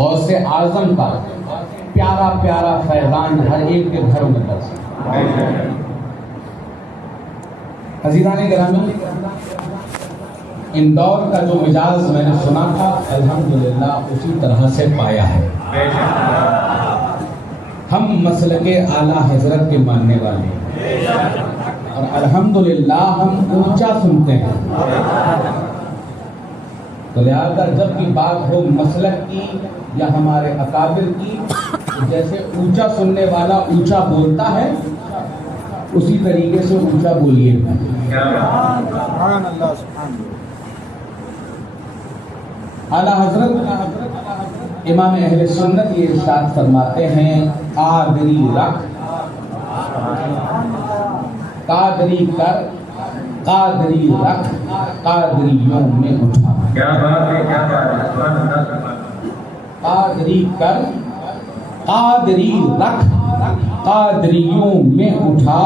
غوث اعظم کا پیارا پیارا فیضان ہر ایک کے گھروں میں درس ہے۔ عزیزان گرامی، اندور کا جو مزاج میں نے سنا تھا الحمدللہ اسی طرح سے پایا ہے۔ ہم مسلک اعلیٰ حضرت کے ماننے والے ہیں اور الحمدللہ ہم اونچا سنتے ہیں، تو لہذا جب کی بات ہو مسلک کی یا ہمارے اکابر کی، جیسے اونچا سننے والا اونچا بولتا ہے اسی طریقے سے اونچا بولیے۔ اعلیٰ حضرت امام اہل سنت یہ ارشاد فرماتے ہیں، قادری رکھ، قادری کر، قادری رکھ، قادریوں میں اٹھا۔ کیا بات ہے، کیا بات ہے۔ قادری کر، قادری رکھ، قادریوں میں اٹھا،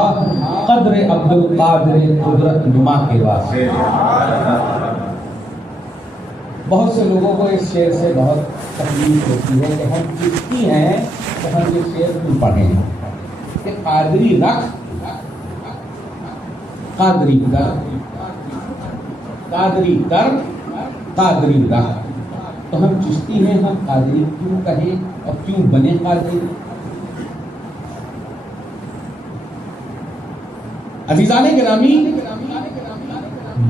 قدر عبدالقادر قدرت نما کے واسطے۔ بہت سے لوگوں کو اس شعر سے بہت تکلیف ہوتی ہے کہ ہم چشتی ہیں تو ہم یہ شعر کیوں پڑھیں کہ قادری رکھ، قادری کر، قادری کر، قادری رکھ، تو ہم چشتی ہیں، ہم قادری کیوں کہیں اور کیوں بنے قادری؟ عزیزان گرامی،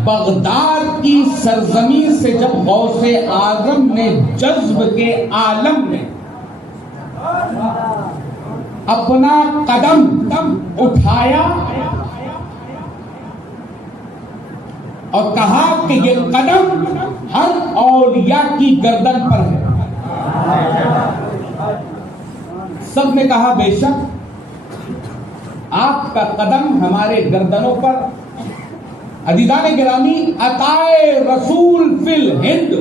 بغداد کی سرزمین سے جب غوث اعظم نے جذب کے عالم میں اپنا قدم اٹھایا اور کہا کہ یہ قدم ہر اولیاء کی گردن پر ہے، سب نے کہا بے شک آپ کا قدم ہمارے گردنوں پر۔ عزیزان گرامی، عطائے رسول فی الہند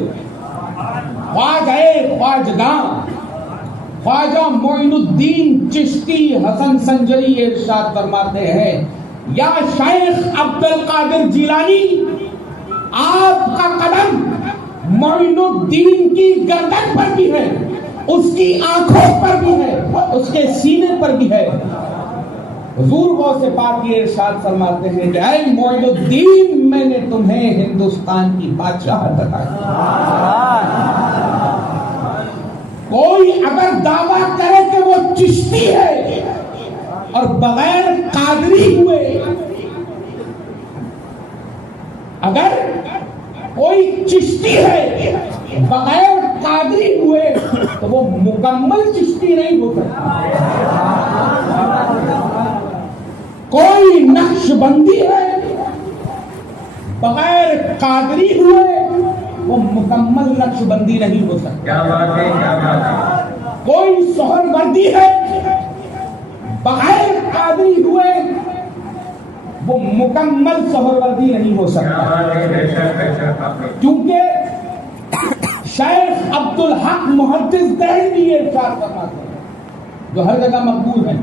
خواجہ خواجگاں خواجہ معین الدین چشتی حسن سنجری ارشاد فرماتے ہیں، یا شیخ عبد القادر جیلانی، آپ کا قدم معین الدین کی گردن پر بھی ہے، اس کی آنکھوں پر بھی ہے، اس کے سینے پر بھی ہے۔ حضور غوث پاک یہ ارشاد فرماتے ہیں کہ اے معین الدین، میں نے تمہیں ہندوستان کی بادشاہت عطا کی۔ کوئی اگر دعویٰ کرے کہ وہ چشتی ہے اور بغیر قادری ہوئے، اگر کوئی چشتی ہے بغیر قادری ہوئے تو وہ مکمل چشتی نہیں ہو سکتا۔ کوئی نقش بندی ہے بغیر قادری ہوئے وہ مکمل نقش بندی نہیں ہو سکتا۔ کیا بات ہے، کیا بات ہے۔ کوئی سہر وردی ہے بغیر قادری ہوئے وہ مکمل سہر وردی نہیں ہو سکتا، کیونکہ شیخ عبد الحق محدث دہلوی یہ ارشاد فرماتے ہیں جو ہر جگہ مقبول ہیں،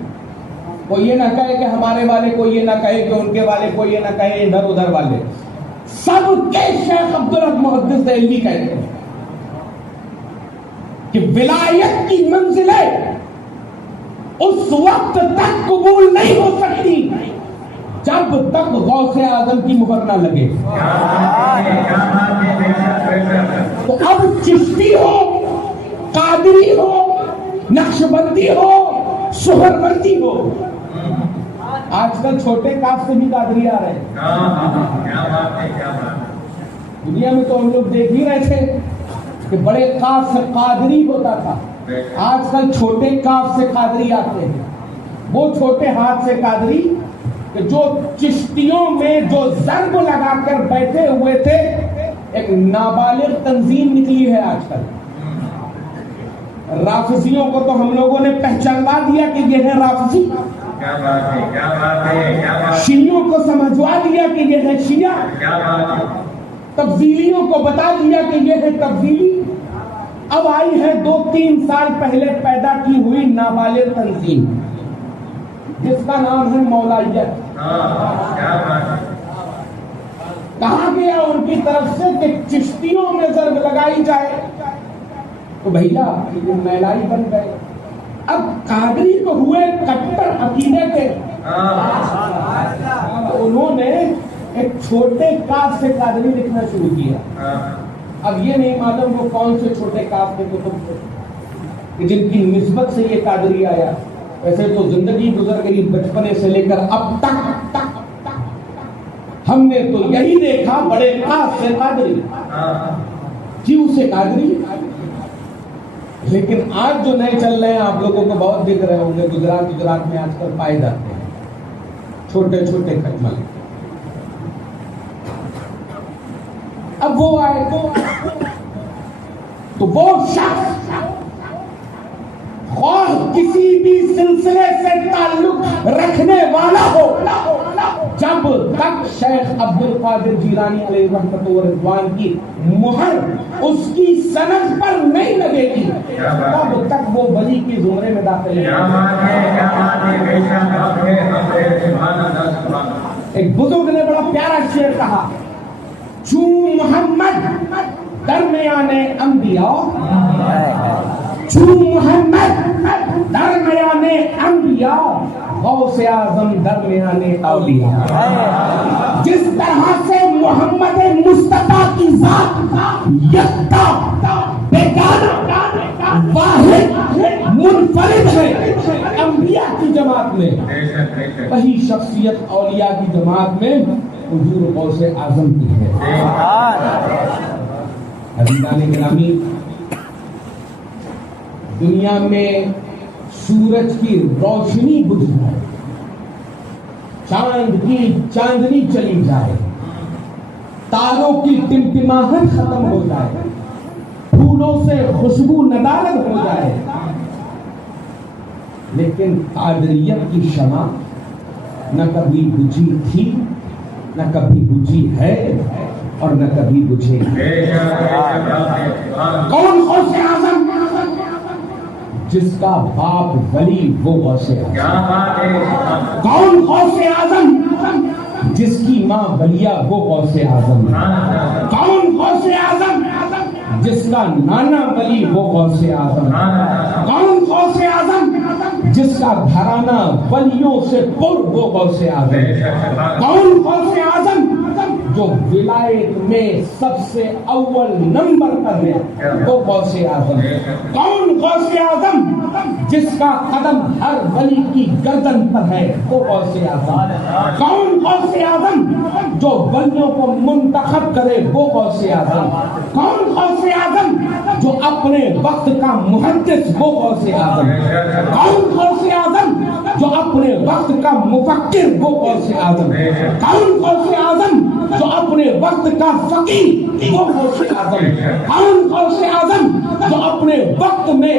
کوئی یہ نہ کہے کہ ہمارے والے، کوئی یہ نہ کہے کہ ان کے والے، کوئی یہ نہ کہے ادھر ادھر والے، سب کے شیخ عبد الحق محدث دہلوی کہتے ہیں کہ ولایت کی منزلیں اس وقت تک قبول نہیں ہو سکتی جب تک غوث اعظم کی مہر نہ لگے۔ تو اب چشتی ہو، قادری ہو، نقش بندی ہو، سہر وردی ہو، آج کل چھوٹے کاف سے بھی قادری آ رہے ہیں۔ دنیا میں تو ہم لوگ دیکھ ہی رہے تھے کہ بڑے کاف سے قادری ہوتا تھا، آج کل چھوٹے کاف سے قادری آتے ہیں۔ وہ چھوٹے ہاتھ سے قادری کہ جو چشتیوں میں جو ضرب لگا کر بیٹھے ہوئے تھے، ایک نابالغ تنظیم نکلی ہے آج کل۔ رافضیوں کو تو ہم لوگوں نے پہچانوا دیا کہ یہ ہے رافضی، شیعوں کو سمجھوا دیا کہ یہ ہے شیعہ، تبدیلیوں کو بتا دیا کہ یہ ہے تبدیلی۔ اب آئی ہے 2-3 سال پہلے پیدا کی ہوئی نابالغ تنظیم جس کا نام ہے مولائیت۔ کہا گیا ان کی طرف سے کہ چشتیوں میں ضرب لگائی جائے، تو بھیا یہ میلائی بن گئے. اب قادری تو ہوئے کٹر عقیدے کے, تو انہوں نے ایک چھوٹے کاف سے قادری لکھنا شروع کیا. اب یہ نہیں معلوم وہ کون سے چھوٹے کاف کے کتب تھے کہ جن کی نسبت سے یہ قادری آیا. ویسے تو زندگی گزر گئی بچپنے سے لے کر اب تک ہم نے تو یہی دیکھا بڑے کاف سے قادری, کیوں سے قادری. لیکن آج جو نئے چل رہے ہیں آپ لوگوں کو بہت دکھ رہے ہوں گے, گجرات میں آج کل پائے جاتے ہیں چھوٹے چھوٹے کھٹمل. اب وہ آئے تو وہ شخص خواہ کسی بھی سلسلے سے تعلق رکھنے والا ہو, جب تک شیخ عبد القادر جیلانی علیہ رحمت و رضوان کی مہر اس کی سند پر نہیں لگے گی تب تک وہ ولی کی زمرے میں داخل ہے. ایک بزرگ نے بڑا پیارا شعر کہا, چون محمد درمیان انبیاء, چون محمد درمیان انبیاء, غوث اعظم درمیان اولیاء. جس طرح سے محمد مصطفیٰ کی ذات یکتا بیگانہ واحد منفرد ہے انبیاء کی جماعت میں, وہی شخصیت اولیاء کی جماعت میں حضور غوث اعظم کی ہے. عزیزان گرامی, دنیا میں سورج کی روشنی بجھ جائے, چاند کی چاندنی چلی جائے, تاروں کی ٹمٹماہٹ ختم ہو جائے, پھولوں سے خوشبو ندارت ہو جائے, لیکن قادریت کی شمع نہ کبھی بجھی تھی, نہ کبھی بجھی ہے, اور نہ کبھی بجھے گی. کون غوث اعظم؟ جس کا باپ ولی وہ غوث اعظم. کون غوث اعظم؟ جس کی ماں ولیہ وہ غوث اعظم. کون غوث اعظم؟ جس کا نانا ولی وہ غوث اعظم. کون غوث اعظم؟ جس کا گھرانہ ولیوں سے پر وہ غوث اعظم. کون غوث اعظم؟ جو ولایت میں سب سے اول نمبر پر ہے وہ غوث اعظم. کون غوث اعظم؟ جس کا قدم ہر ولی کی گردن پر ہے وہ غوث اعظم. کون غوث اعظم؟ جو ولیوں کو منتخب کرے وہ غوث اعظم. کون غوث اعظم؟ جو اپنے وقت کا محدث وہ غوث اعظم. کون غوث اعظم؟ جو اپنے وقت کا مفکر وہ غوث اعظم. کون غوث اعظم؟ جو اپنے وقت کا فقیہ وہ غوث اعظم. کون غوث اعظم؟ جو اپنے وقت میں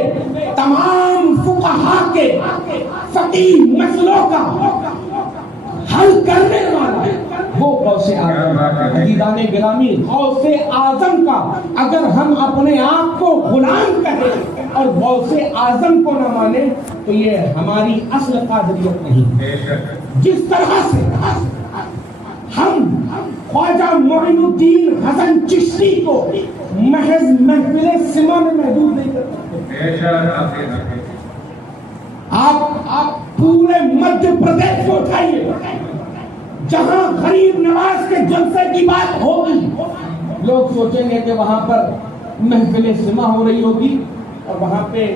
تمام فقہاء کے فقیہ مسئلوں کا حل کرنے والا وہ غوث اعظم. عزیزان گرامی, غوث اعظم کا اگر ہم اپنے آپ کو غلام کہیں اور غوث اعظم کو نہ مانے تو یہ ہماری اصل قادریت نہیں. جس طرح سے ہم خواجہ معین الدین حسن چشتی کو محض محفل سما میں محدود نہیں کر سکتے. آپ پورے مدھیہ پردیش کو اٹھائیے, جہاں غریب نواز کے جلسے کی بات ہوگی لوگ سوچیں گے کہ وہاں پر محفل سما ہو رہی ہوگی اور وہاں پہ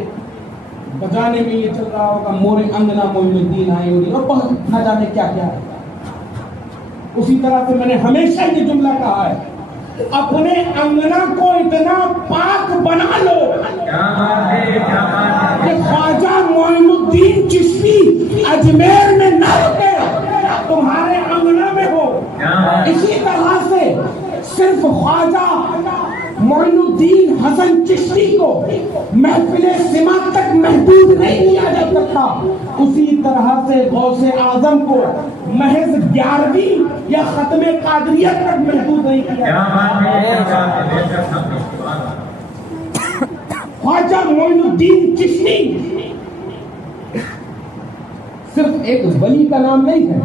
بجانے میں یہ چل رہا ہوگا مورے انگنا معین الدین آئی ہوگی اور بہت نہ جانے کیا کیا ہے. اسی طرح سے میں نے ہمیشہ یہ جملہ کہا ہے, اپنے انگنا کو اتنا پاک بنا لو کہ خواجہ معین الدین چشتی اجمیر میں نہ رکے, تمہارے انگنا میں ہو. اسی طرح سے صرف خواجہ معین الدین حسن چشتی کو محفل سما تک محدود نہیں کیا جا سکتا, اسی طرح سے غوث اعظم کو محض 11ویں یا ختم قادریت تک محدود نہیں کیا. خواجہ معین الدین چشتی صرف ایک ولی کا نام نہیں ہے.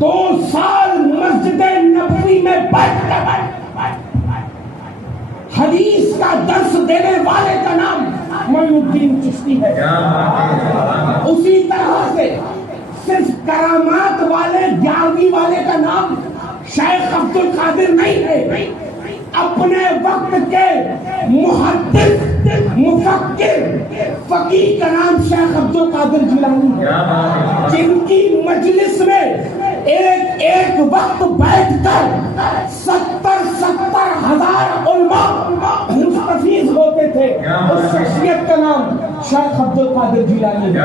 2 سال مسجد نبوی میں بیٹھ کر حدیث کا درس دینے والے کا نام معین الدین چشتی ہے. اسی طرح سے صرف کرامات والے 11ویں والے کا نام شیخ عبد القادر نہیں ہے. اپنے وقت کے محدث مفکر فقیہ کا نام شیخ عبد القادر جیلانی ہے، جن کی مجلس میں ایک وقت بیٹھ کر 70 ہزار علماء مستفیض ہوتے تھے. اس شخصیت کا نام شیخ عبد القادر جیلانی ہے.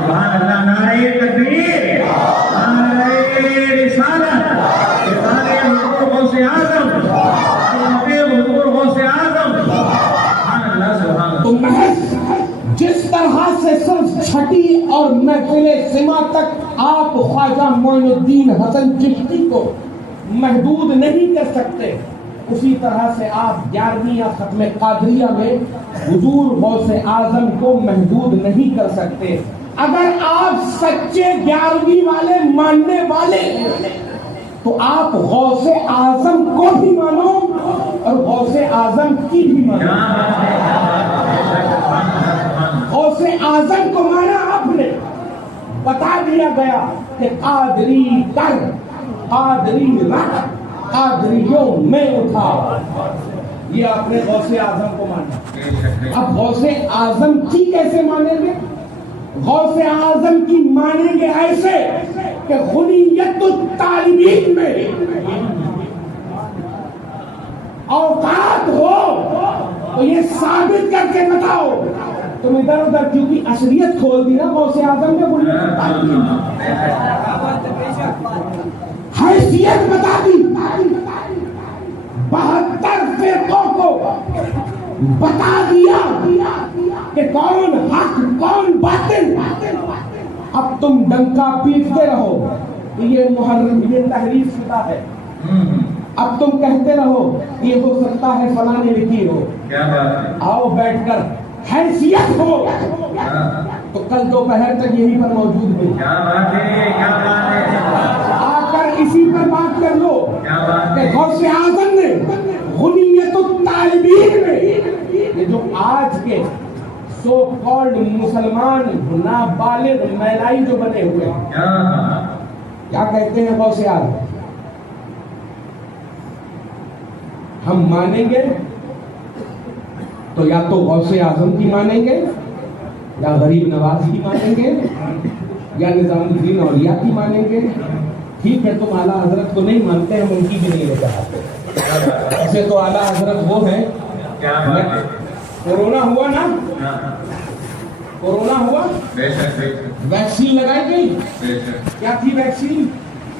سبحان اللہ. نعرہ تکبیر، نعرہ رسالت، نعرہ حضور غوث اعظم، حضور غوث اعظم. سبحان اللہ، سبحان اللہ. تو محض جس طرح سے صرف چھٹی اور محفل سما تک آپ خواجہ معین الدین حسن چشتی کو محدود نہیں کر سکتے، اسی طرح سے آپ 11ویں یا ختم قادریہ میں حضور غوث اعظم کو محدود نہیں کر سکتے. اگر آپ سچے 11ویں والے ماننے والے تو آپ غوث اعظم کو بھی مانو اور غوث اعظم کی بھی مانو. غوث اعظم کو مانا آپ نے، بتا دیا گیا کہ قادری کر، قادری رکھ، قادریوں میں اٹھا. یہ آپ نے غوث اعظم کو مانا. اب غوث اعظم کی کیسے مانیں گے؟ غوث اعظم کی مانیں گے ایسے کہ غنیت الطالبین میں اوقات ہو تو یہ ثابت کر کے بتاؤ. تم ادھر ادھر کیونکہ اصلیت کھول دی نا غوث اعظم نے، غنیت الطالبین حیثیت بتا دی. 72 فرقوں کو بتا دیا کہ کون حق کون باطل. اب تم ڈنکا پیٹتے رہو کہ یہ محرم، یہ تحریف شدہ ہے. اب تم کہتے رہو کہ یہ ہو سکتا ہے فلاں نے لکھی ہو. آؤ بیٹھ کر حیثیت ہو تو کل دوپہر تک یہیں پر موجود ہے. آ کر اسی پر بات کر لو کہ غوث اعظم نے غنیت الطالبین میں یہ جو آج کے سو کالڈ مسلمان نابالغ میلائی جو بنے ہوئے کیا کہتے ہیں غوث اعظم؟ ہم مانیں گے تو یا تو غوث اعظم کی مانیں گے، یا غریب نواز کی مانیں گے، یا نظام الدین اولیاء کی مانیں گے. ٹھیک ہے، تم اعلیٰ حضرت کو نہیں مانتے، ہم ان کی بھی نہیں لے چاہتے. ایسے تو اعلیٰ حضرت وہ ہیں. کورونا ہوا نا، کورونا ہوا، ویکسین لگائی گئی. کیا تھی ویکسین؟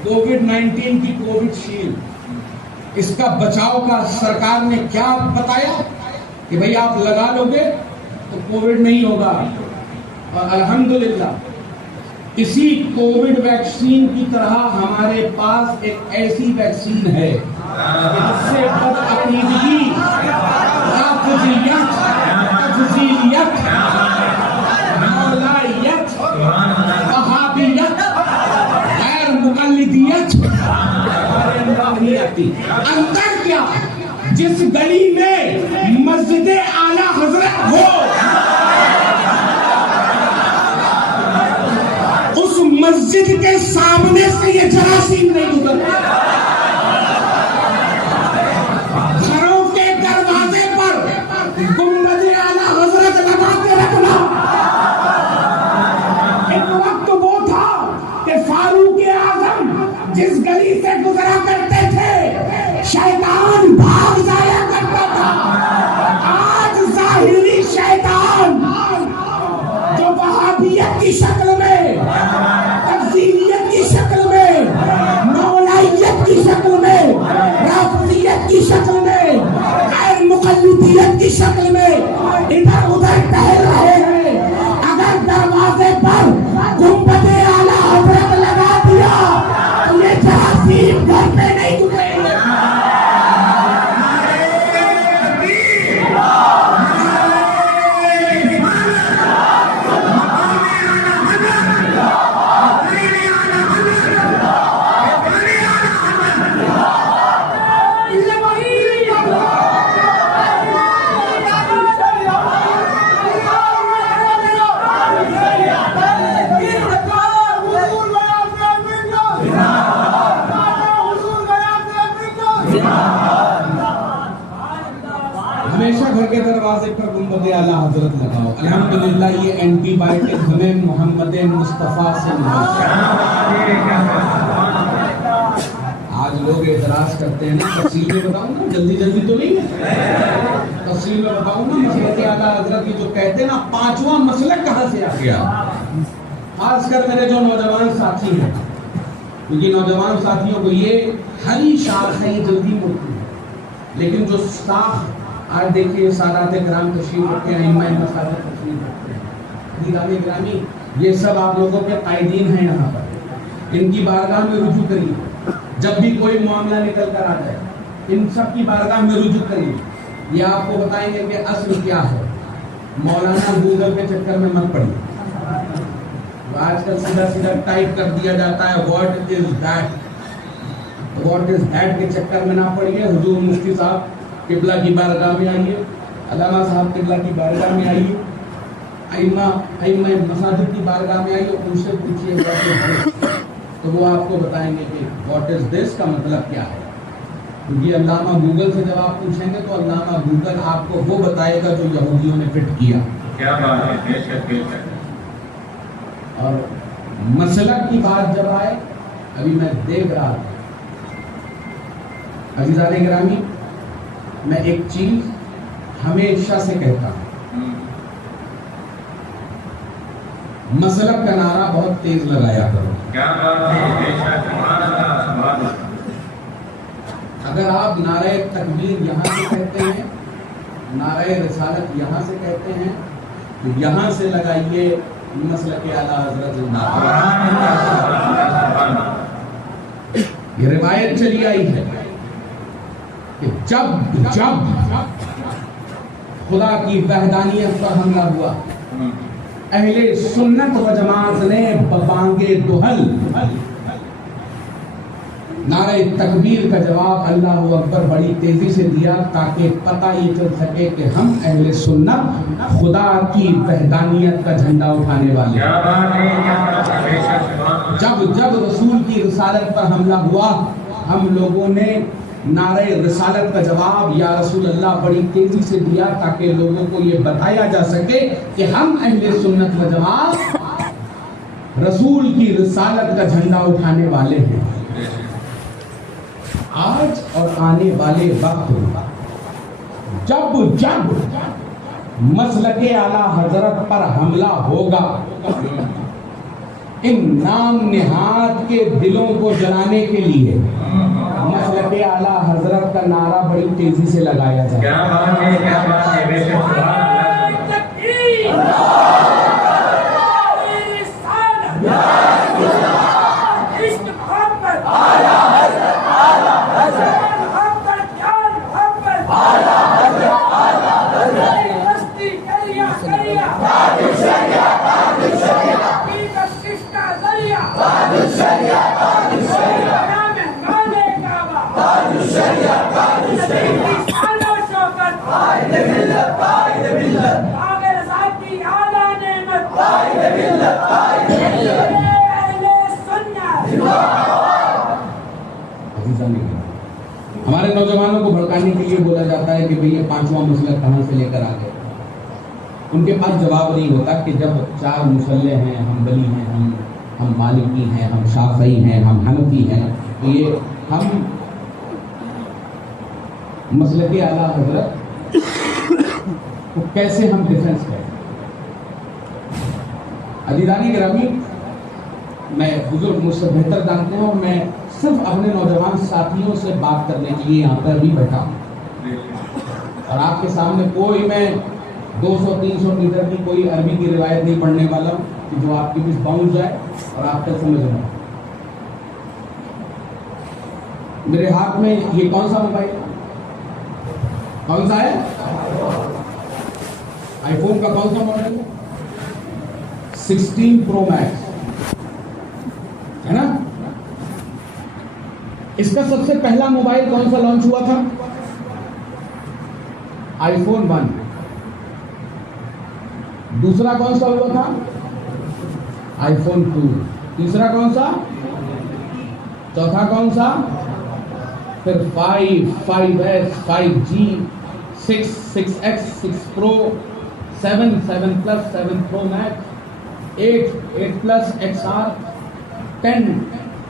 کووڈ-19 کی کووڈ شیلڈ. اس کا بچاؤ کا سرکار نے کیا بتایا کہ بھئی آپ لگا لو گے تو کووڈ نہیں ہوگا. اور الحمدللہ اسی کووڈ ویکسین کی طرح ہمارے پاس ایک ایسی ویکسین ہے جس سے بدعقیدگی، رافضیت، تفضیلیت، مولائیت، وہابیت، غیر مقلدیت ہمارے اندر نہیں آتی. انتر کیا؟ جس گلی میں مسجد اعلیٰ حضرت ہو اس مسجد کے سامنے سے یہ جراثیم نہیں گزرتے. گھروں کے دروازے پر گنبد اعلیٰ حضرت لگا کے رکھنا. ایک وقت وہ تھا کہ فاروق اعظم جس گلی سے گزرا کرتے تھے شیطان بھاگ جایا کرتا تھا. آج ظاہری شیطان جو وہابیت کی شکل میں، تفضیلیت کی شکل میں، مولائیت کی شکل میں، رافضیت کی شکل میں، غیر مقلدیت کی شکل میں ہمیشہ گھر کے دروازے پر گنبد اعلی حضرت لگاؤ. الحمدللہ یہ اینٹی بائیوٹک ہمیں محمد مصطفیٰ سے ملا. آج لوگ اعتراض کرتے ہیں نا, تفصیل میں بتاؤں نا, جلدی جلدی تو نہیں ہے, تفصیل میں بتاؤں نا. مسلک اعلی حضرت یہ جو کہتے ہیں نا, پانچواں مسلک کہاں سے آ گیا؟ خاص کر میرے جو نوجوان ساتھی ہیں, کیونکہ نوجوان ساتھیوں کو یہ ہری شاخ ہے, یہ جلدی مڑتی ہے, لیکن جو ساخ آج دیکھیے سادات کرام تشریف رکھتے ہیں, ائمہ مساجد تشریف رکھتے ہیں, دیدانی گرامی, یہ سب آپ لوگوں کے قائدین ہیں یہاں پر. ان کی بارگاہ میں رجوع کریے, جب بھی کوئی معاملہ نکل کر آ جائے ان سب کی بارگاہ میں رجوع کریے. یہ آپ کو بتائیں گے کہ اصل کیا ہے. مولانا گوگل کے چکر میں مت پڑیے. آج کل سیدھا سیدھا ٹائپ کر دیا جاتا ہے واٹ از دیٹ کے چکر میں نہ پڑیے. حضور مفتی صاحب قبلہ کی بارگاہ میں آئیے, علامہ صاحب قبلہ کی بارگاہ میں آئیے, ائمہ مساجد کی بارگاہ میں آئیے, ان سے پوچھیے تو وہ آپ کو بتائیں گے کہ واٹ از دس کا مطلب کیا ہے. کیونکہ علامہ گوگل سے جب آپ پوچھیں گے تو علامہ گوگل آپ کو وہ بتائے گا جو یہودیوں نے فٹ کیا. کیا بات ہے, بے شک بے شک. اور مسلک کی بات جب آئے, ابھی میں دیکھ رہا تھا عزیزان گرامی, میں ایک چیز ہمیشہ سے کہتا ہوں, مسلک کا نعرہ بہت تیز لگایا کرو. کیا بات ہے, بے شک, سبحان اللہ, سبحان اللہ. اگر آپ نعرہ تکبیر یہاں سے کہتے ہیں, نعرہ رسالت یہاں سے کہتے ہیں, تو یہاں سے لگائیے مسلک اعلی حضرت. یہ روایت چلی آئی ہے کہ جب خدا کی وحدانیت پر حملہ ہوا, اہل سنت و جماعت نے ببانگے دہل نعرہ تکبیر کا جواب اللہ اکبر بڑی تیزی سے دیا, تاکہ پتہ یہ چل سکے کہ ہم اہل سنت خدا کی وحدانیت کا جھنڈا اٹھانے والے ہیں. جب رسول کی رسالت پر حملہ ہوا, ہم لوگوں نے نعرہ رسالت کا جواب یا رسول اللہ بڑی تیزی سے دیا, تاکہ لوگوں کو یہ بتایا جا سکے کہ ہم اہل سنت و جماعت رسول کی رسالت کا جھنڈا اٹھانے والے ہیں. آج اور آنے والے وقت جب مسلک اعلی حضرت پر حملہ ہوگا, ان نام نہاد کے دلوں کو جلانے کے لیے مسلک اعلی حضرت کا نعرہ بڑی تیزی سے لگایا جائے. کیا بات ہے, کیا بات ہے, بے شک, ہمارے نوجوانوں کو بھڑکانے کے لیے بولا جاتا ہے کہ بھئی یہ پانچواں مسلک کہاں سے لے کر آ گئے. ان کے پاس جواب نہیں ہوتا کہ جب چار مسلح ہیں, حنبلی ہیں, ہم مالکی ہیں, ہم شافعی ہیں, ہم حنفی ہیں, تو یہ ہم مسلک اعلی حضرت کو کیسے ہم ڈیفنس کریں. عزیزان گرامی, میں بزرگ مجھ سے بہتر جانتے ہیں, اور میں صرف اپنے نوجوان ساتھیوں سے بات کرنے کے لیے یہاں پر بھی بیٹھا ہوں, اور آپ کے سامنے کوئی میں 200-300 میٹر کی کوئی عربی کی روایت نہیں پڑھنے والا ہوں کہ جو آپ کی بیچ باؤنڈ جائے اور آپ کا سمجھ رہا ہوں. میرے ہاتھ میں یہ کون سا موبائل, کون سا ہے؟ آئی فون کا کون سا ماڈل ہے؟ 16 پرو میکس ہے نا. اس کا سب سے پہلا موبائل کون سا لانچ ہوا تھا؟ آئی فون 1. دوسرا کون سا ہوا تھا؟ آئی فون 2. تیسرا کون سا؟ چوتھا کون سا؟ پھر 5, 5S, 5G, 6, 6X, 6 Pro, 7, 7 Plus, 7 Pro Max, 8, 8 Plus XR, 10,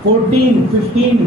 14, 15,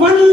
1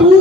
2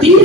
3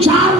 4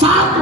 7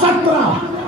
17.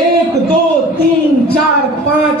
1, 2, 3, 4, 5,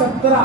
17.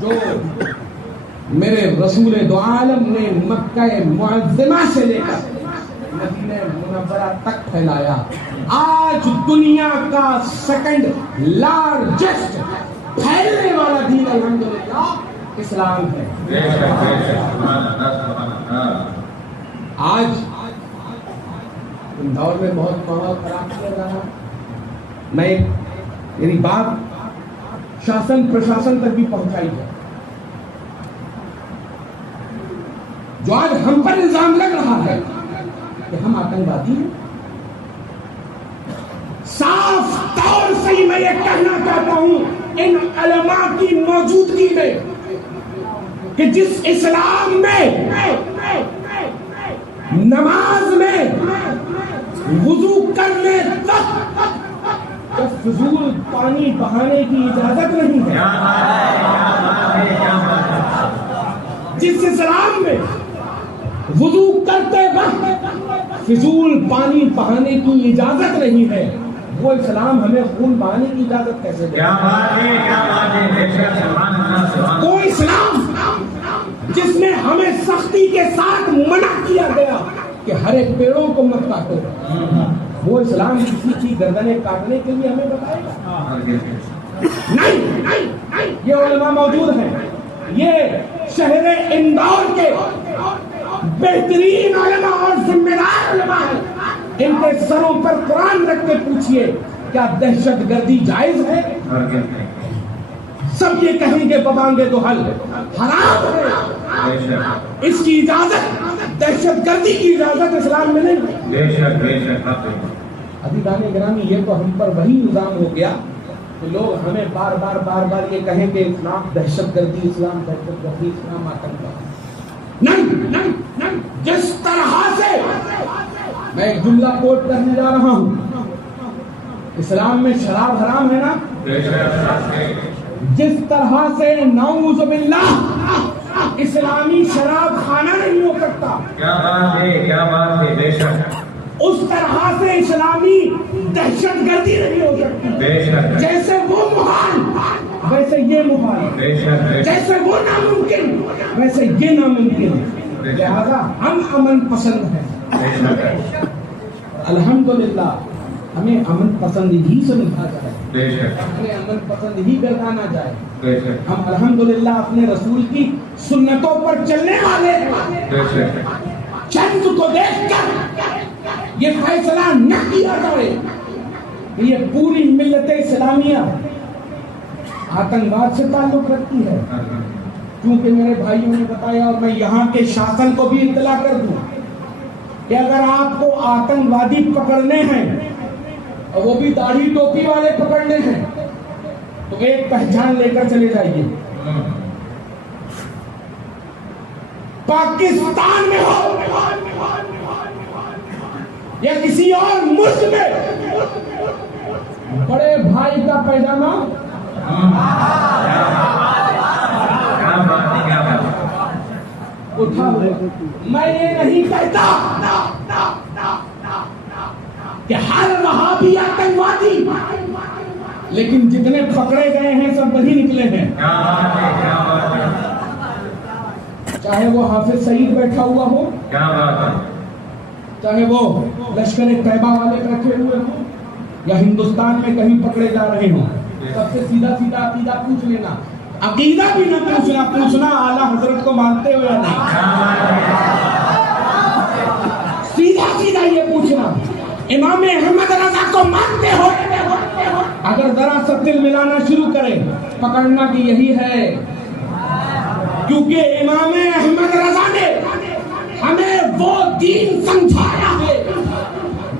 جو میرے رسول دو عالم نے مکہ معظمہ سے لے کر مدینہ منورہ تک پھیلایا، آج دنیا کا سیکنڈ لارجسٹ پھیلنے والا دین الحمدللہ اسلام ہے۔ آج اندور میں بہت ماحول خراب کیا جا رہا، میں میری بات شاسن پرشاسن تک بھی پہنچائی ہے۔ جو آج ہم پر الزام لگ رہا ہے کہ ہم آتنکوادی ہیں، صاف طور سے ہی میں یہ کہنا چاہتا ہوں ان علماء کی موجودگی میں کہ جس اسلام میں نماز میں وضو کرنے تک فضول پانی بہانے کی اجازت نہیں ہے، جس اسلام میں وضو کرتے وقت فضول پانی بہانے کی اجازت نہیں ہے، وہ اسلام ہمیں خون بہانے کی اجازت کیسے دے؟ وہ اسلام جس میں ہمیں سختی کے ساتھ منع کیا گیا کہ ہر ایک پیڑوں کو مت کاٹو، وہ اسلام کسی کی گردنیں کاٹنے کے لیے ہمیں بتائے گا؟ نہیں، یہ علماء موجود ہیں، یہ شہر اندور کے بہترین علماء اور ذمہ دار علماء ہیں، ان کے سروں پر قرآن رکھ کے پوچھئے کیا دہشت گردی جائز ہے؟ سب یہ کہیں گے ببانگے تو حل حرام ہے، اس کی اجازت، دہشت گردی کی اجازت اسلام میں نہیں۔ عزیزان گرامی، یہ تو ہم پر وہی الزام ہو گیا کہ لوگ ہمیں بار بار یہ کہیں کہ اسلام دہشت گردی، اسلام دہشت گردی، اسلام آتنکواد۔ نہیں، جس طرح سے میں ایک جملہ کوٹ کرنے جا رہا ہوں، اسلام میں شراب حرام ہے نا، جس طرح سے نعوذ باللہ اسلامی شراب خانہ نہیں ہو سکتا، کیا بات ہے، بے شک اس طرح سے اسلامی دہشت گردی نہیں ہو سکتی۔ جیسے وہ محال ویسے یہ محال، جیسے وہ ناممکن ویسے یہ ناممکن، لہذا ہم امن پسند ہیں، الحمدللہ ہمیں امن پسند ہی سے نبھا جائے، ہمیں امن پسند ہی گردانا جائے، ہم الحمدللہ اپنے رسول کی سنتوں پر چلنے والے ہیں۔ چند کو دیکھ کر یہ فیصلہ نہ کیا جائے کہ یہ پوری ملت اسلامیہ آتنکواد سے تعلق رکھتی ہے، کیونکہ میرے بھائیوں نے بتایا اور میں یہاں کے شاسن کو بھی اطلاع کر دوں کہ اگر آپ کو آتنکوادی پکڑنے ہیں اور وہ بھی داڑھی ٹوپی والے پکڑنے ہیں تو ایک پہچان لے کر چلے جائیے، پاکستان میں ہو یا کسی اور ملک میں، بڑے بھائی کا پیجامہ اٹھا ہوا، میں یہ نہیں کہتا کہ ہر وہابی آتنکوادی، لیکن جتنے پکڑے گئے ہیں سب وہی نکلے ہیں، چاہے وہ حافظ سعید بیٹھا ہوا ہو، چاہے وہ لشکر طیبہ والے بیٹھے ہوئے ہوں یا ہندوستان میں کہیں پکڑے جا رہے ہوں، سب سے سیدھا عقیدہ پوچھ لینا، عقیدہ بھی نہ پوچھنا اعلیٰ حضرت کو مانتے ہوئے نہیں، سیدھا یہ پوچھنا امام احمد رضا کو مانتے ہو؟ اگر ذرا سا دل ملانا شروع کرے پکڑنا کہ یہی ہے، کیونکہ امام احمد رضا نے ہمیں وہ دین سمجھایا ہے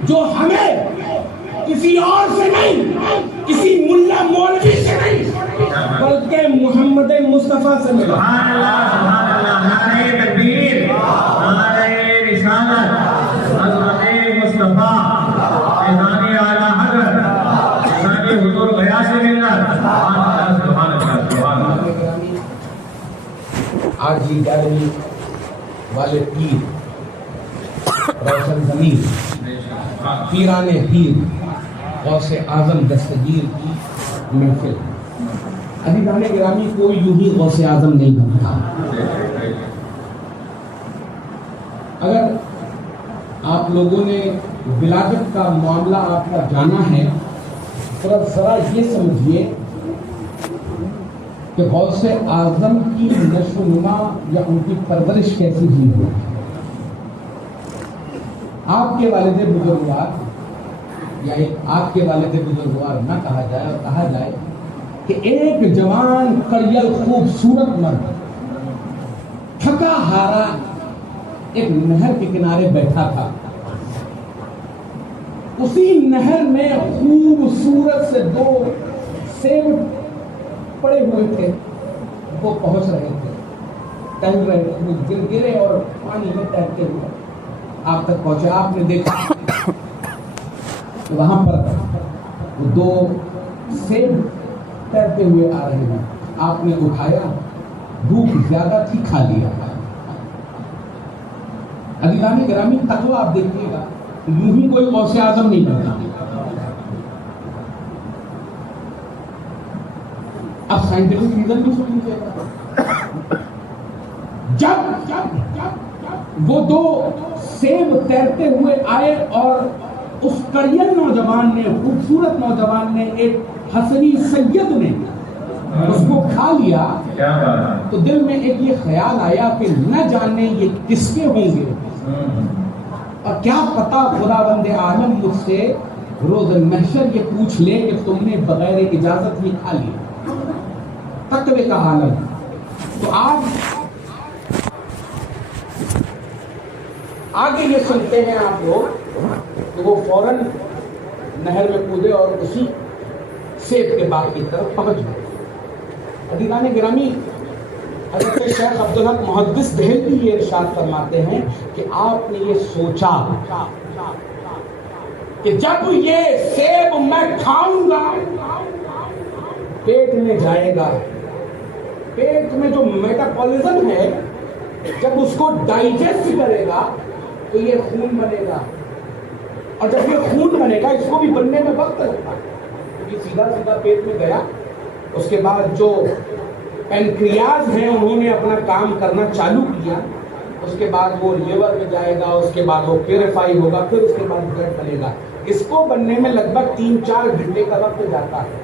جو ہمیں کسی اور سے نہیں، کسی ملا مولوی سے نہیں، بلکہ محمد مصطفیٰ سے ملا۔ سبحان اللہ، نعرہ تکبیر، نعرہ رسالت، حضرت مصطفیٰ، اذان اعلیٰ حضرت، اذان حضور غیاث ملت، سبحان اللہ، سبحان اللہ۔ آج یہ گیلری والے پیر، روشن زمین، پیران پیر، غوث اعظم دستگیر کی محفل، عزیزان گرامی کوئی یوں ہی غوث اعظم نہیں بنتا. اگر آپ لوگوں نے ولادت کا معاملہ آپ کا جانا ہے تو ذرا یہ سمجھیے کہ غوث اعظم کی نشو و نما یا ان کی پرورش کیسی ہوئی ہو. آپ کے والد بزرگوار یا آپ کے والد بزرگوار نہ کہا جائے اور کہا جائے کہ ایک جوان کڑیل خوبصورت مرد تھکا ہارا ایک نہر کے کنارے بیٹھا تھا. اسی نہر میں خوبصورت سے 2 سیب پڑے ہوئے تھے. وہ پہنچ رہے تھے, ٹہل رہے تھے, گر گرے اور پانی میں تیرتے ہوئے آپ تک پہنچے. آپ نے دیکھا وہاں پر وہ 2 سیب تیرتے ہوئے آ رہے ہیں. آپ نے اٹھایا, بھوک زیادہ تھی, کھا لیا. عزیزان گرامی تقویٰ آپ دیکھیے گا, یوں ہی کوئی غوث اعظم نہیں بنتا. اب سائنٹیفک ریزن بھی سن لیجیے گا. جب وہ 2 سیب تیرتے ہوئے آئے اور اس کڑیل نوجوان نے, خوبصورت نوجوان نے, ایک حسنی سید نے اس کو کھا لیا, تو دل میں ایک یہ خیال آیا کہ نہ جانے یہ کس کے ہوں گے, اور کیا پتا خداوند عالم مجھ سے روز محشر یہ پوچھ لے کہ تم نے بغیر اجازت ہی کھا لیا. تقوی کا عالم. تو آگے یہ سنتے ہیں آپ لوگ کہ وہ فوراً نہر میں کودے اور اسی سیب کے باغ کی طرف پہنچ گئے. عزیزان گرامی, حضرت شیخ عبدالحق محدث دہلوی یہ ارشاد فرماتے ہیں کہ آپ نے یہ سوچا کہ جب یہ سیب میں کھاؤں گا پیٹ میں جائے گا, پیٹ میں جو میٹابولزم ہے جب اس کو ڈائجسٹ کرے گا تو یہ خون بنے گا, اور جب یہ خون بنے گا اس کو بھی بننے میں وقت لگتا ہے. یہ سیدھا سیدھا پیٹ میں گیا. اس کے بعد جو پینکریاز ہیں انہوں نے اپنا کام کرنا چالو کیا. اس کے بعد وہ لیور میں جائے گا, اس کے بعد وہ پیوریفائی ہوگا, پھر اس کے بعد بلڈ بنے گا. اس کو بننے میں لگ بھگ 3-4 گھنٹے کا وقت جاتا ہے.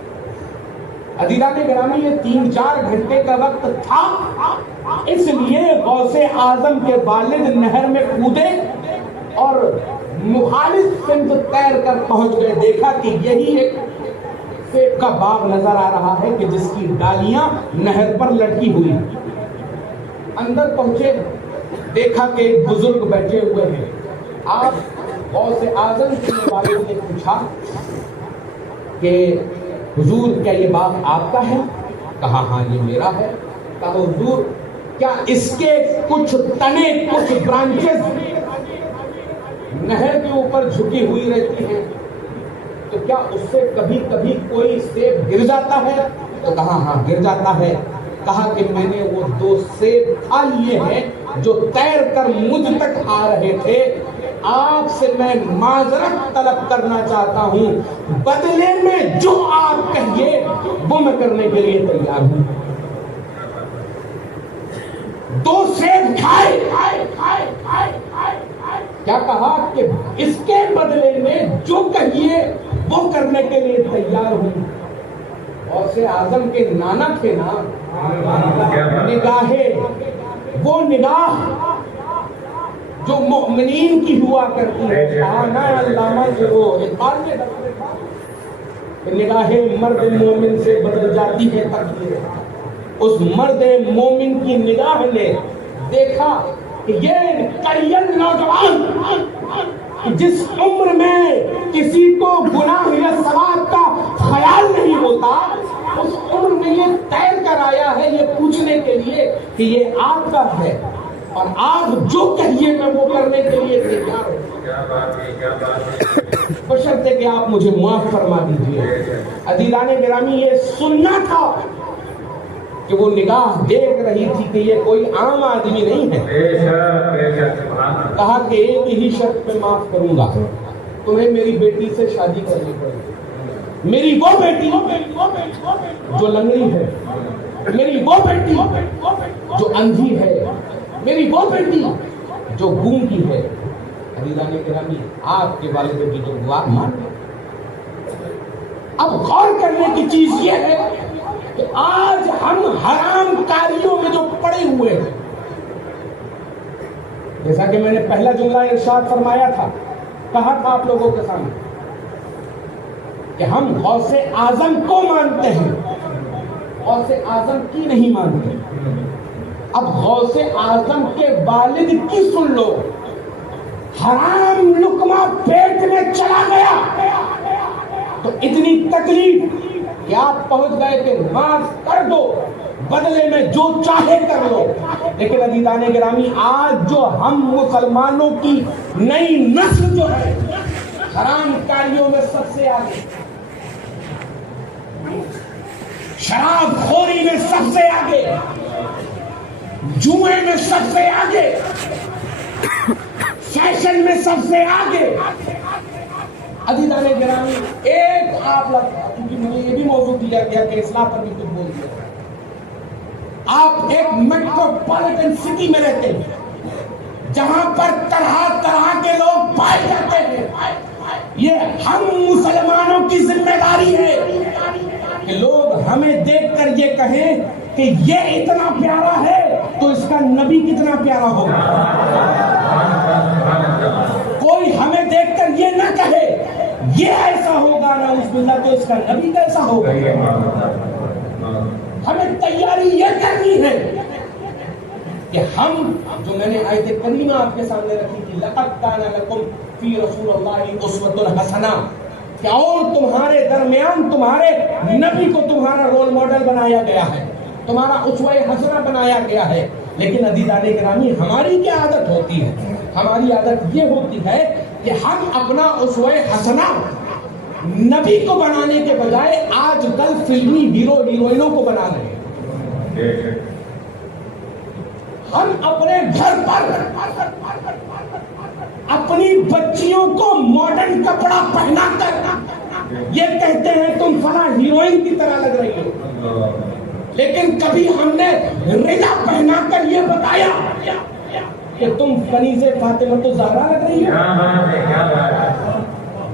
عزیزان گرامی یہ 3-4 گھنٹے کا وقت تھا, اس لیے غوث اعظم کے والد نہر میں کودے اور مخالف سمت تیر کر پہنچ گئے. دیکھا کہ یہی ایک سیب کا باغ نظر آ رہا ہے کہ جس کی ڈالیاں نہر پر لٹکی ہوئی. اندر پہنچے, دیکھا کہ ایک بزرگ بیٹھے ہوئے ہیں. آپ غوث اعظم کے والد نے پوچھا کہ حضور کیا یہ باغ آپ کا ہے؟ کہا ہاں یہ میرا ہے. کہا حضور کیا اس کے کچھ تنے, کچھ برانچز نہر کے اوپر جھکی ہوئی رہتی ہیں, تو کیا اس سے کبھی کبھی کوئی سیب گر جاتا ہے؟ تو کہا ہاں گر جاتا ہے. کہا کہ میں نے وہ 2 سیب کھا لیے ہیں جو تیر کر مجھ تک آ رہے تھے. آپ سے میں معذرت طلب کرنا چاہتا ہوں, بدلے میں جو آپ کہیے وہ میں کرنے کے لیے تیار ہوں. 2 سیب کھائے, کیا کہا کہ اس کے بدلے میں جو کہیے وہ کرنے کے لیے تیار ہوں. اور سے اعظم کے نانا تھے نا, نگاہیں, وہ نگاہ جو مؤمنین کی ہوا کرتی ہے. علامہ سے وہ اقبال کے نگاہیں مرد مومن سے بدل جاتی ہے تقدیر. اس مرد مومن کی نگاہ نے دیکھا کہ یہ کڑیل نوجوان جس عمر میں کسی کو گناہ یا ثواب کا خیال نہیں ہوتا, اس عمر میں یہ تیر کر آیا ہے یہ پوچھنے کے لیے کہ یہ آپ کا ہے, اور آپ جو کہیے میں وہ کرنے کے لیے تیار ہوں. بشرطے کہ آپ مجھے معاف فرما دیجیے. عزیزان گرامی یہ سننا تھا کہ وہ نگاہ دیکھ رہی تھی کہ یہ کوئی عام آدمی نہیں ہے. کہا کہ ایک ہی شرط پہ معاف کروں گا, تمہیں میری بیٹی سے شادی کرنی پڑے گی. میری وہ بیٹی جو لنگڑی ہے, میری وہ بیٹی جو اندھی ہے، میری وہ بیٹی جو گونگی ہے۔ عزیزان گرامی، آپ کے والد کی جو بات مان لیں۔ اب غور کرنے کی چیز یہ ہے کہ آج ہم حرام کاریوں میں جو پڑے ہوئے ہیں، جیسا کہ میں نے پہلا جملہ ارشاد فرمایا تھا، کہا تھا آپ لوگوں کے سامنے کہ ہم غوث اعظم کو مانتے ہیں، غوث اعظم کی نہیں مانتے۔ اب غوث اعظم کے والد کی سن لو، حرام لقمہ پیٹ میں چلا گیا تو اتنی تکلیف کہ آپ پہنچ گئے کہ نماز کر دو، بدلے میں جو چاہے کر لو۔ لیکن عزیزان گرامی، آج جو ہم مسلمانوں کی نئی نسل جو ہے حرام کاریوں میں سب سے آگے، شراب خوری میں سب سے آگے، جوئے میں سب سے آگے، فیشن میں سب سے آگے۔ عزیزان گرامی، ایک آپ کیونکہ مجھے یہ بھی موضوع دیا گیا کہ اصلاح پر بھی کچھ بول دیا، آپ ایک میٹروپولیٹن سٹی میں رہتے ہیں جہاں پر طرح طرح کے لوگ پائے جاتے ہیں۔ یہ ہم مسلمانوں کی ذمہ داری ہے کہ لوگ ہمیں دیکھ کر یہ کہیں کہ یہ اتنا پیارا ہے تو اس کا نبی کتنا پیارا ہوگا۔ کوئی ہمیں دیکھ کر یہ نہ کہے یہ ایسا ہوگا نعوذ باللہ تو اس کا نبی کیسا ہوگا۔ ہمیں تیاری یہ کرنی ہے کہ ہم جو میں نے آیت کریمہ آپ کے سامنے رکھی تھی، لقد کان لکم فی رسول اللہ اسوۃ حسنہ، کہ اور تمہارے درمیان تمہارے نبی کو تمہارا رول ماڈل بنایا گیا ہے، تمہارا اسوہ حسنہ بنایا گیا ہے۔ لیکن عزیزان گرامی، ہماری کیا عادت ہوتی ہے؟ ہماری عادت یہ ہوتی ہے کہ ہم اپنا اسوہ حسنہ نبی کو بنانے کے بجائے آج کل فلمی ہیرو ہیروئنوں کو بنا رہے ہیں۔ ہم اپنے گھر پر اپنی بچیوں کو ماڈرن کپڑا پہنا کر یہ کہتے ہیں تم فلاں ہیروئن کی طرح لگ رہی ہو، لیکن کبھی ہم نے رضا پہنا کر یہ بتایا کہ تم کنیز فاطمہ الزہرا لگ رہی ہو۔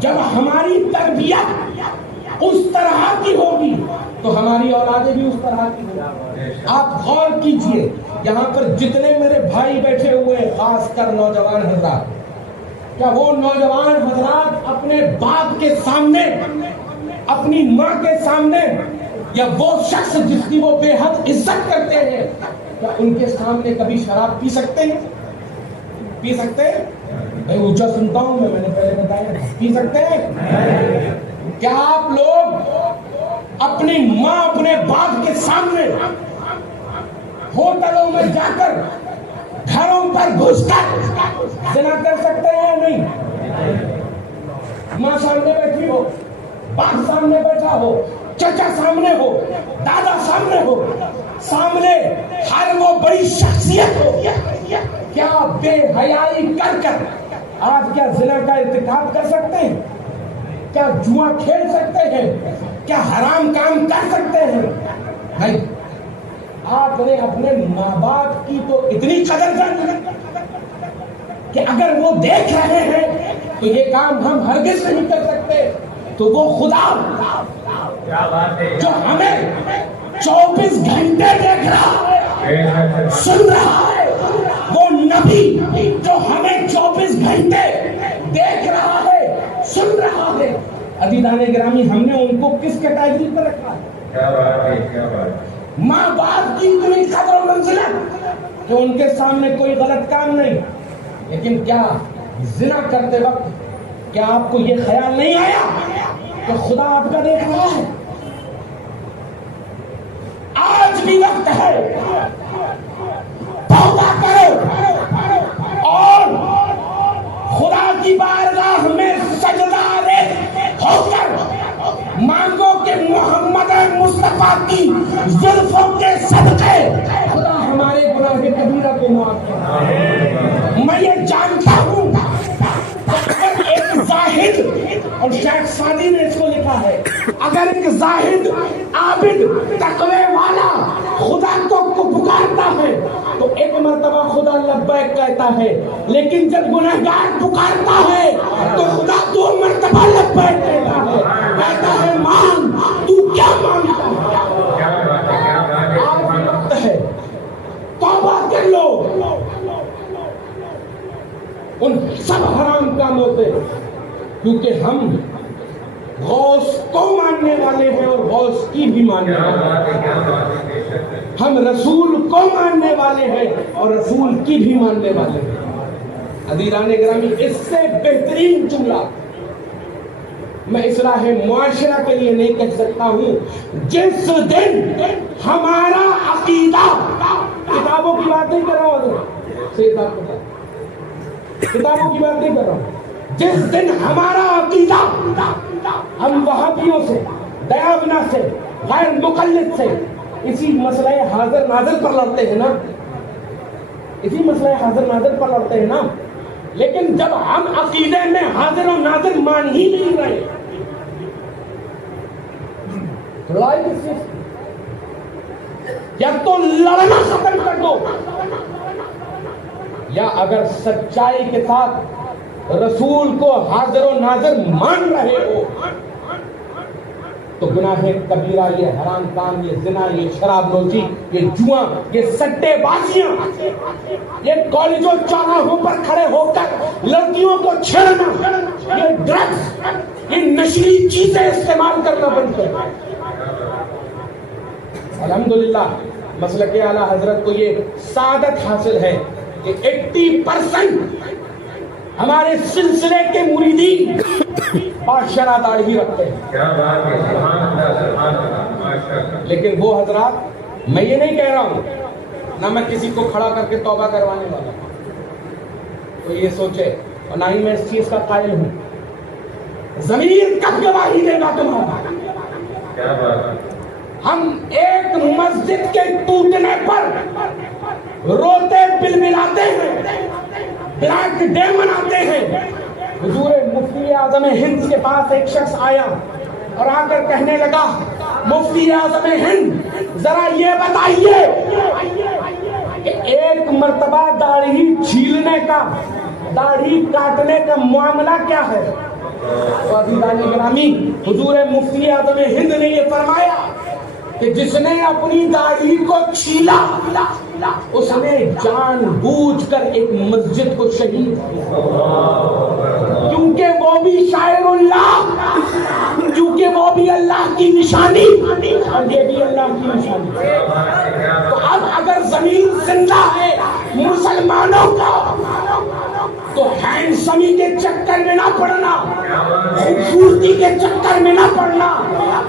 جب ہماری تربیت اس طرح کی ہوگی تو ہماری اولادیں بھی اس طرح کی ہوگی۔ آپ غور کیجئے، یہاں پر جتنے میرے بھائی بیٹھے ہوئے ہیں، خاص کر نوجوان حضرات، کیا وہ نوجوان حضرات اپنے باپ کے سامنے، اپنی ماں کے سامنے، یا وہ شخص جس کی وہ بے حد عزت کرتے ہیں، کیا ان کے سامنے کبھی شراب پی سکتے ہیں؟ پی سکتے ہیں؟ میں اونچا سنتا ہوں، میں نے پہلے بتایا، پی سکتے ہیں؟ کیا آپ لوگ اپنی ماں اپنے باپ کے سامنے ہوٹلوں میں جا کر، گھروں پر گھس کر زنا کر سکتے ہیں یا نہیں؟ ماں سامنے بیٹھی ہو، باپ سامنے بیٹھا ہو، چچا سامنے ہو، دادا سامنے ہو، سامنے ہر وہ بڑی شخصیت ہو، کیا بے حیائی کر کر آج کیا زنا کا ارتکاب کر سکتے ہیں؟ کیا جوا کھیل سکتے ہیں؟ کیا حرام کام کر سکتے ہیں؟ نہیں۔ آپ نے اپنے ماں باپ کی تو اتنی قدر کرنی کہ اگر وہ دیکھ رہے ہیں تو یہ کام ہم ہرگز نہیں کر سکتے، تو وہ خدا جو ہمیں 24 گھنٹے دیکھ رہا ہے، سن رہا ہے، وہ نبی جو ہمیں 24 گھنٹے دیکھ رہا ہے، سن رہا ہے۔ عزیزان گرامی، ہم نے ان کو کس کیٹیگری پر رکھا ہے؟ ماں باپ کی اتنی قدر و منزلت کہ ان کے سامنے کوئی غلط کام نہیں، لیکن کیا زنا کرتے وقت کیا آپ کو یہ خیال نہیں آیا کہ خدا آپ کا دیکھ رہا ہے؟ آج بھی وقت ہے، توبہ کرو اور خدا کی بارگاہ میں سجدہ ریز ہو کر مانگو کہ محمد مصطفیٰ کی زلفوں کے صدقے خدا ہمارے گناہ کبیرہ کو معاف کرے۔ میں یہ جانتا ہوں ایک زاہد زاہد اور شیخ سعدی نے اس کو لکھا ہے اگر ایک زاہد عابد تقوی والا خدا کو پکارتا ہے تو ایک مرتبہ خدا لبیک کہتا ہے، لیکن جب گنہگار پکارتا ہے تو خدا 2 مرتبہ لبیک کہتا ہے مان، تو کیا مانگتا ہے؟ توبہ کر لو ان سب حرام کاموں سے، کیونکہ ہم غوث کو ماننے والے ہیں اور غوث کی بھی ماننے والے ہیں، ہم رسول کو ماننے والے ہیں اور رسول کی بھی ماننے والے ہیں۔ عزیزان گرامی، اس سے بہترین جملہ میں اصلاح معاشرہ کے لیے نہیں کہہ سکتا ہوں۔ جس دن ہمارا عقیدہ، کتابوں کی بات نہیں کر رہا ہوں، کتابوں کی بات نہیں کر رہا ہوں، جس دن ہمارا عقیدہ ہم وہابیوں سے، دیابنا سے، غیر مقلد سے اسی مسئلہ حاضر ناظر پر لڑتے ہیں نا، اسی مسئلہ حاضر ناظر پر لڑتے ہیں نا، لیکن جب ہم عقیدے میں حاضر و ناظر مان ہی نہیں رہے، لڑائی کس سے؟ یا تو لڑنا ختم کر دو، یا اگر سچائی کے ساتھ رسول کو حاضر و ناظر مان رہے ہو تو گناہ کبیرہ، یہ حرام کام، یہ زنا، یہ شراب نوشی، یہ جوا، یہ سٹے بازیاں، یہ کالجوں چوراہوں پر کھڑے ہو کر لڑکیوں کو چھیڑنا، یہ ڈرگز، یہ نشیلی چیزیں استعمال کرنا بند کریں۔ الحمدللہ مسلک اعلیٰ حضرت کو یہ سعادت حاصل ہے کہ 80% ہمارے سلسلے کے مریدین بادشاہ داڑھی رکھتے ہیں، لیکن وہ حضرات، میں یہ نہیں کہہ رہا ہوں، نہ میں کسی کو کھڑا کر کے توبہ کروانے والا ہوں، تو یہ سوچے، اور نہ ہی میں اس چیز کا قائل ہوں، ضمیر کب گواہی دے گا تمہارا؟ ہم ایک مسجد کے ٹوٹنے پر روتے بلبلاتے ہیں، بلیک ڈے مناتے ہیں۔ حضور مفتی اعظم ہند کے پاس ایک شخص آیا اور آ کر کہنے لگا، مفتی اعظم ہند ذرا یہ بتائیے کہ ایک مرتبہ داڑھی چھیلنے کا، داڑھی کاٹنے کا معاملہ کیا ہے؟ تو عزیزان گرامی، حضور مفتی اعظم ہند نے یہ فرمایا کہ جس نے اپنی داڑھی کو چھیلا اس نے جان بوجھ کر ایک مسجد کو شہید کیا، کیونکہ وہ بھی شاعر اللہ، کیونکہ وہ بھی اللہ کی نشانی اور یہ بھی اللہ کی نشانی۔ تو اب اگر زمین زندہ ہے مسلمانوں کا تو ہینڈسمی کے چکر میں نہ پڑنا، خوبصورتی کے چکر میں نہ پڑنا،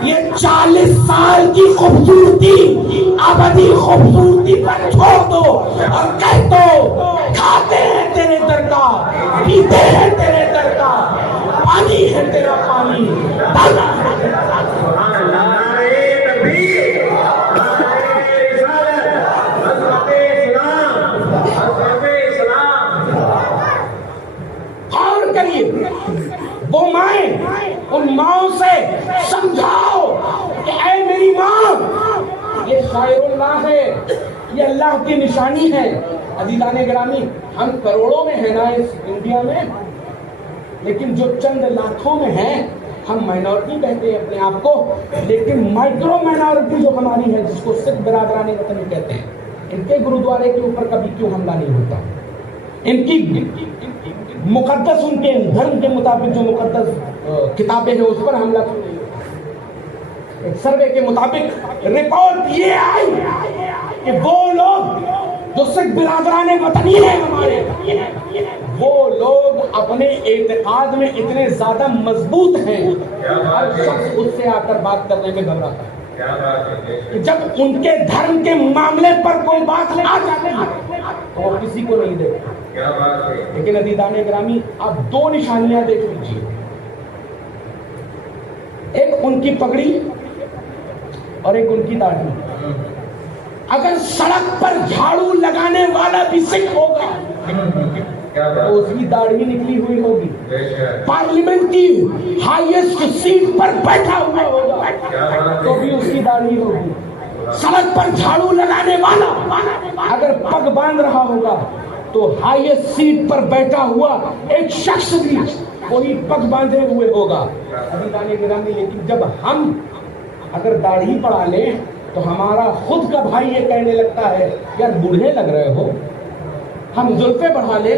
یہ 40 سال کی خوبصورتی ابدی خوبصورتی پر چھوڑ دو اور کہہ دو، کھاتے ہیں تیرے در کا، پیتے ہیں تیرے در کا، پانی ہے تیرا پانی، دانا ہے تیرا دانا۔ اور کریے، وہ مائیں، ان ماؤں سے سمجھاؤ کہ اے میری ماں، یہ شاعر اللہ ہے، یہ اللہ کی نشانی ہے۔ عزیزان گرامی، ہم کروڑوں میں ہیں نا اس انڈیا میں، لیکن جو چند لاکھوں میں ہیں، ہم مائنورٹی کہتے ہیں اپنے آپ کو، لیکن مائکرو مائنورٹی جو ہماری ہے، جس کو سکھ برادران وطن کہتے ہیں، ان کے گرودوارے کے اوپر کبھی کیوں حملہ نہیں ہوتا؟ ان کی مقدس، ان کے دھرم کے مطابق جو مقدس کتابیں ہیں اس پر حملہ کیوں نہیں ہوتا؟ ایک سروے کے مطابق رپورٹ یہ آئی کہ وہ لوگ جو سکھ برادران وطنی ہیں ہمارے، وہ لوگ اپنے اعتقاد میں اتنے زیادہ مضبوط ہیں، ہر شخص اس سے آ کر بات کرنے میں گھبراتا ہے۔ جب ان کے دھرم کے معاملے پر کوئی بات آ جاتی ہے تو وہ کسی کو نہیں دیتے۔ لیکن عزیزان گرامی، آپ 2 نشانیاں دیکھ لیجیے، ایک ان کی پگڑی اور ایک ان کی داڑھی۔ اگر سڑک پر جھاڑو لگانے والا بھی سکھ ہوگا تو اس کی داڑھی نکلی ہوئی ہوگی، پارلیمنٹ کی ہائیسٹ سیٹ پر بیٹھا ہوا ہوگا تو بھی اس کی داڑھی ہوگی، سڑک پر جھاڑو لگانے والا اگر پگ باندھ رہا ہوگا تو ہائیسٹ سیٹ پر بیٹھا ہوا ایک شخص بھی وہی پگ باندھے ہوئے ہوگا۔ عزیزان گرامی، لیکن جب ہم اگر داڑھی پڑا لیں تو ہمارا خود کا بھائی یہ کہنے لگتا ہے یار بوڑھے لگ رہے ہو، ہم زلفیں بڑھا لیں،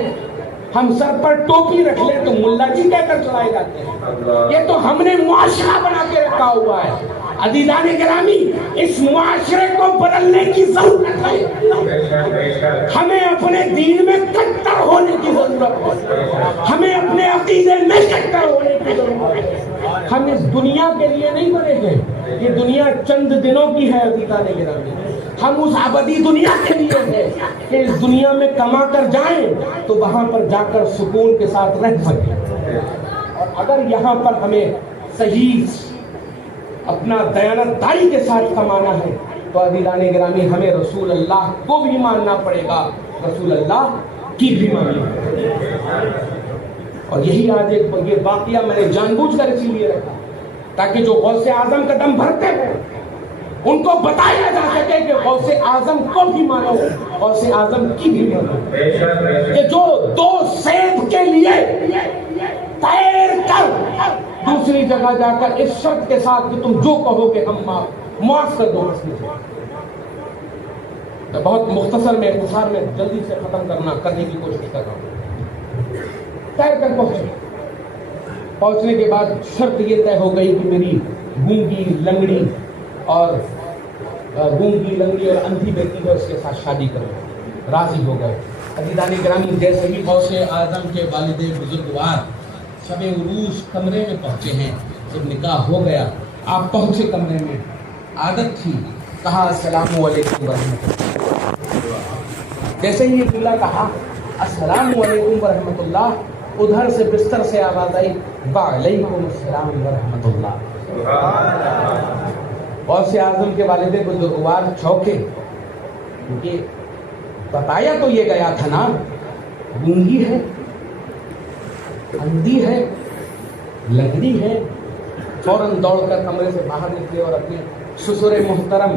ہم سر پر ٹوپی رکھ لیں تو ملا جی کہہ کر چلائے جاتے ہیں۔ یہ تو ہم نے معاشرہ بنا کے رکھا ہوا ہے۔ عزیزان گرامی، اس معاشرے کو بدلنے کی ضرورت ہے، ہمیں اپنے دین میں کٹر ہونے کی ضرورت ہے، ہمیں اپنے عقیدے میں کٹر ہونے کی ضرورت ہے۔ ہم اس دنیا کے لیے نہیں بنے گے، یہ دنیا چند دنوں کی ہے عزیزان گرامی، ہم اس ابدی دنیا کے لیے ہیں کہ اس دنیا میں کما کر جائیں تو وہاں پر جا کر سکون کے ساتھ رہ سکیں، اور اگر یہاں پر ہمیں صحیح اپنا دیانتداری کے ساتھ کمانا ہے تو عزیزان گرامی ہمیں رسول اللہ کو بھی ماننا پڑے گا، رسول اللہ کی بھی ماننا پڑے گا۔ اور یہی آج یہ واقعہ میں نے جان بوجھ کر اسی لیے رکھا تاکہ جو غوث اعظم کا دم بھرتے ہیں ان کو بتایا جا سکے کہ غوث اعظم کو بھی مانو، غوث اعظم کی بھی مانو، کہ جو دو سیب کے لیے تیر کر دوسری جگہ جا کر اس شرط کے ساتھ کہ تم جو کہو گے ہم معاف کر دو۔ بہت مختصر میں اختصار میں جلدی سے ختم کرنے کی کوشش کر رہا ہوں۔ تیر کر پہنچنے کے بعد شرط یہ طے ہو گئی کہ میری گونگی لنگڑی اور اندھی بیٹی ہے، اس کے ساتھ شادی کرو، راضی ہو گئے۔ عزیزان گرامی، جیسے ہی غوث اعظم کے والد بزرگوار شب عروس کمرے میں پہنچے ہیں، جب نکاح ہو گیا آپ پہنچے کمرے میں، عادت تھی کہا السلام علیکم ورحمۃ اللہ۔ جیسے ہی دلہا کہا السلام علیکم ورحمۃ اللہ، ادھر سے بستر سے آواز آئی وعلیکم السلام ورحمۃ اللہ۔ غوث اعظم کے والد بزرگوار چوکے، کیونکہ بتایا تو یہ گیا تھا نا گونگی ہے، اندھی ہے، لنگڑی ہے۔ فوراً دوڑ کر کمرے سے باہر نکلے اور اپنے سسر محترم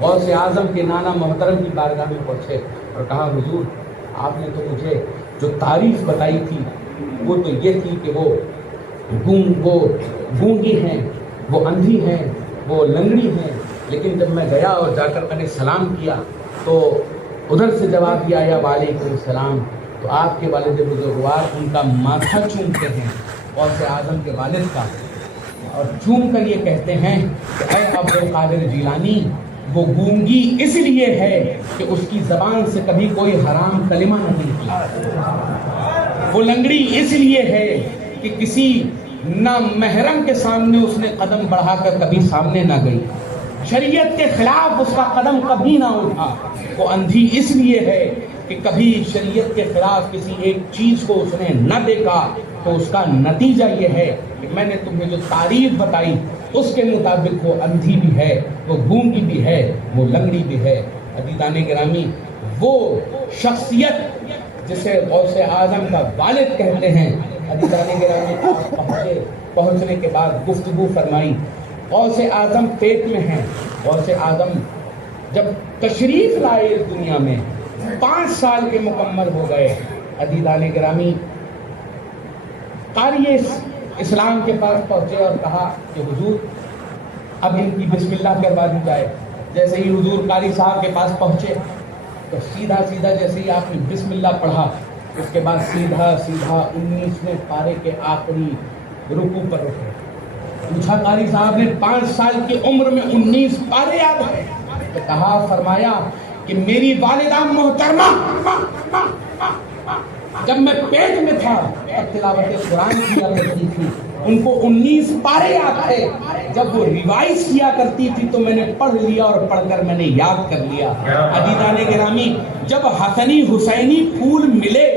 غوث اعظم کے نانا محترم کی بارگاہ میں پہنچے اور کہا حضور آپ نے تو مجھے جو تعریف بتائی تھی وہ تو یہ تھی کہ وہ گونگی ہیں، وہ اندھی ہیں، وہ لنگڑی ہیں، لیکن جب میں گیا اور جا کر میں نے سلام کیا تو ادھر سے جواب دیا یا وعلیکم السلام، تو آپ کے والد بزرگوار ان کا ماتھا چومتے ہیں، غوث اعظم کے والد کا، اور چوم کر یہ کہتے ہیں کہ اے عبد القادر جیلانی، وہ گونگی اس لیے ہے کہ اس کی زبان سے کبھی کوئی حرام کلمہ نہیں نکلا، وہ لنگڑی اس لیے ہے کہ کسی نامحرم کے سامنے اس نے قدم بڑھا کر کبھی سامنے نہ گئی، شریعت کے خلاف اس کا قدم کبھی نہ اٹھا، وہ اندھی اس لیے ہے کہ کبھی شریعت کے خلاف کسی ایک چیز کو اس نے نہ دیکھا، تو اس کا نتیجہ یہ ہے کہ میں نے تمہیں جو تعریف بتائی اس کے مطابق وہ اندھی بھی ہے، وہ گونگی بھی ہے، وہ لنگڑی بھی ہے۔ عزیزان گرامی، وہ شخصیت جسے غوث اعظم کا والد کہتے ہیں، عزیزان گرامی پہنچنے کے بعد گفتگو فرمائی۔ غوث اعظم پیٹ میں ہیں، غوث اعظم جب تشریف لائے اس دنیا میں 5 سال کے مکمل ہو گئے۔ عزیزان گرامی، قاری اسلام کے پاس پہنچے اور کہا کہ حضور اب ان کی بسم اللہ کروا دی جائے۔ جیسے ہی حضور قاری صاحب کے پاس پہنچے تو سیدھا جیسے ہی آپ نے بسم اللہ پڑھا، اس کے بعد سیدھا 19ویں پارے کے آخری رکوع پر رکے۔ پوچھا قاری صاحب نے 5 سال کی عمر میں 19 پارے یاد ہے؟ تو کہا، فرمایا کہ میری والدہ محترمہ جب میں پیٹ میں تھا تلاوت قرآن کیا کرتی تھی، ان کو 19 پارے یاد تھے، جب وہ ریوائز کیا کرتی تھی تو میں نے پڑھ لیا اور پڑھ کر میں نے یاد کر لیا۔ عزیزان گرامی، جب حسنی حسینی پھول ملے،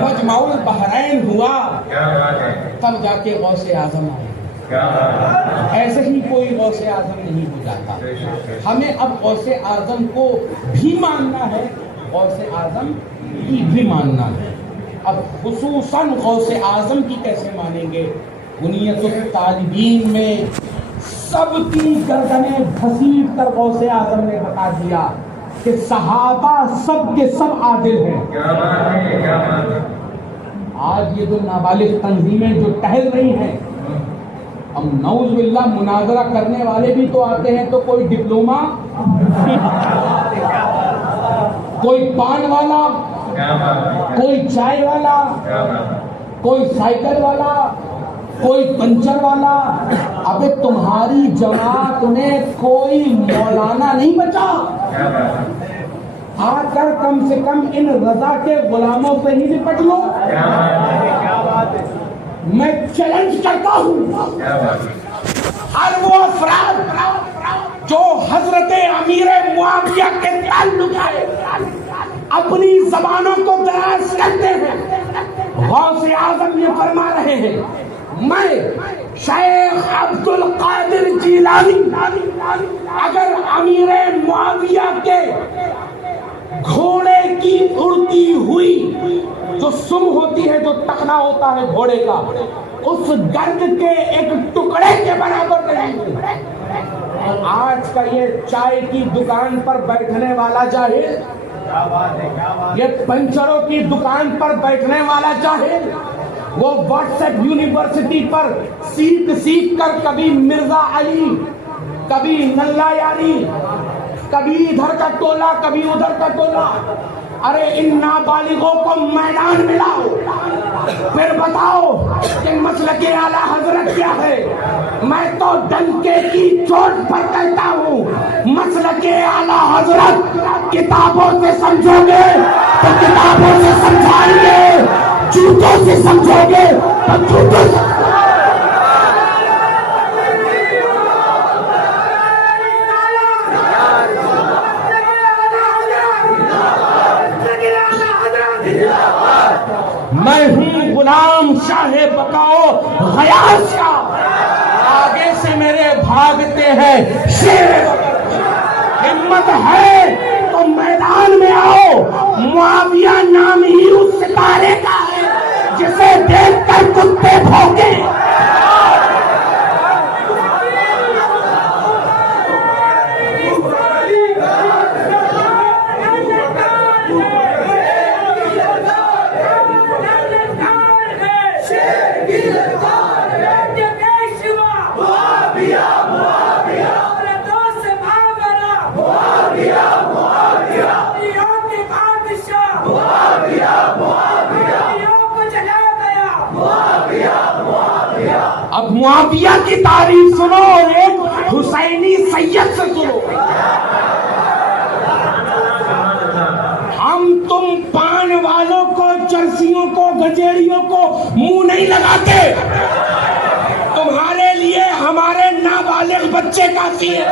مجمع البحرین ہوا، تب جا کے غوث اعظم آئے۔ ایسے ہی کوئی غوث اعظم نہیں ہو جاتا۔ ہمیں اب غوث اعظم کو بھی ماننا ہے، غوث اعظم کی بھی ماننا ہے۔ اب خصوصاً غوث اعظم کی کیسے مانیں گے؟ بنیت الطالبین میں سب کی گردنیں گھسیٹ کر غوث اعظم نے بتا دیا کہ صحابہ سب کے سب عادل ہیں. کیا بات ہے، کیا بات ہے. آج یہ جو نابالغ تنظیمیں جو ٹہل رہی ہیں، اب نعوذ باللہ مناظرہ کرنے والے بھی تو آتے ہیں تو کوئی ڈپلومہ، کوئی پان والا، کوئی چائے والا، کوئی سائیکل والا، کوئی پنچر والا. ابے تمہاری جماعت میں کوئی مولانا نہیں بچا. آ کر کم سے کم ان رضا کے غلاموں سے ہی نپٹ لو. میں چیلنج کرتا ہوں ہر وہ افراد جو حضرت امیر معاویہ کے تعلق ہے اپنی زبانوں کو دراز کرتے ہیں. غوث اعظم یہ فرما رہے ہیں، میں شیخ عبد القادر جیلانی اگر امیر معاویہ کے گھوڑے کی اڑتی ہوئی جو سم ہوتی ہے، جو ٹکنا ہوتا ہے گھوڑے کا، اس گرد کے ایک ٹکڑے کے برابر نہیں ہوں. آج کا یہ چائے کی دکان پر بیٹھنے والا جاہل، یہ پنچروں کی دکان پر بیٹھنے والا جاہل، وہ واٹس ایپ یونیورسٹی پر سیکھ کر کبھی مرزا علی، کبھی نلہ یاری، کبھی ادھر کا ٹولہ کبھی ادھر کا ٹولہ. ارے ان نابالغوں کو میدان ملاؤ، پھر بتاؤ کہ مسلک اعلیٰ حضرت کیا ہے. میں تو ڈنکے کی چوٹ پر کہتا ہوں، مسلک اعلیٰ حضرت کتابوں سے سمجھو گے تو کتابوں سے سمجھائیں گے، جوتوں سے سمجھو گے تو جوتوں سے. میں ہوں غلام شاہ بقاؤ غیاث کا، آگے سے میرے بھاگتے ہیں شیر. ہمت ہے تو میدان میں آؤ. معاویہ نام ہی اس ستارے کا ہے جسے دیکھ کر کتے بھونکے. اب معاویہ کی تعریف سنو اور ایک حسینی سید سے سنو. ہم تم پان والوں کو، چرسیوں کو، گجیڑیوں کو منہ نہیں لگاتے. تمہارے لیے ہمارے نابالغ بچے کافی ہیں.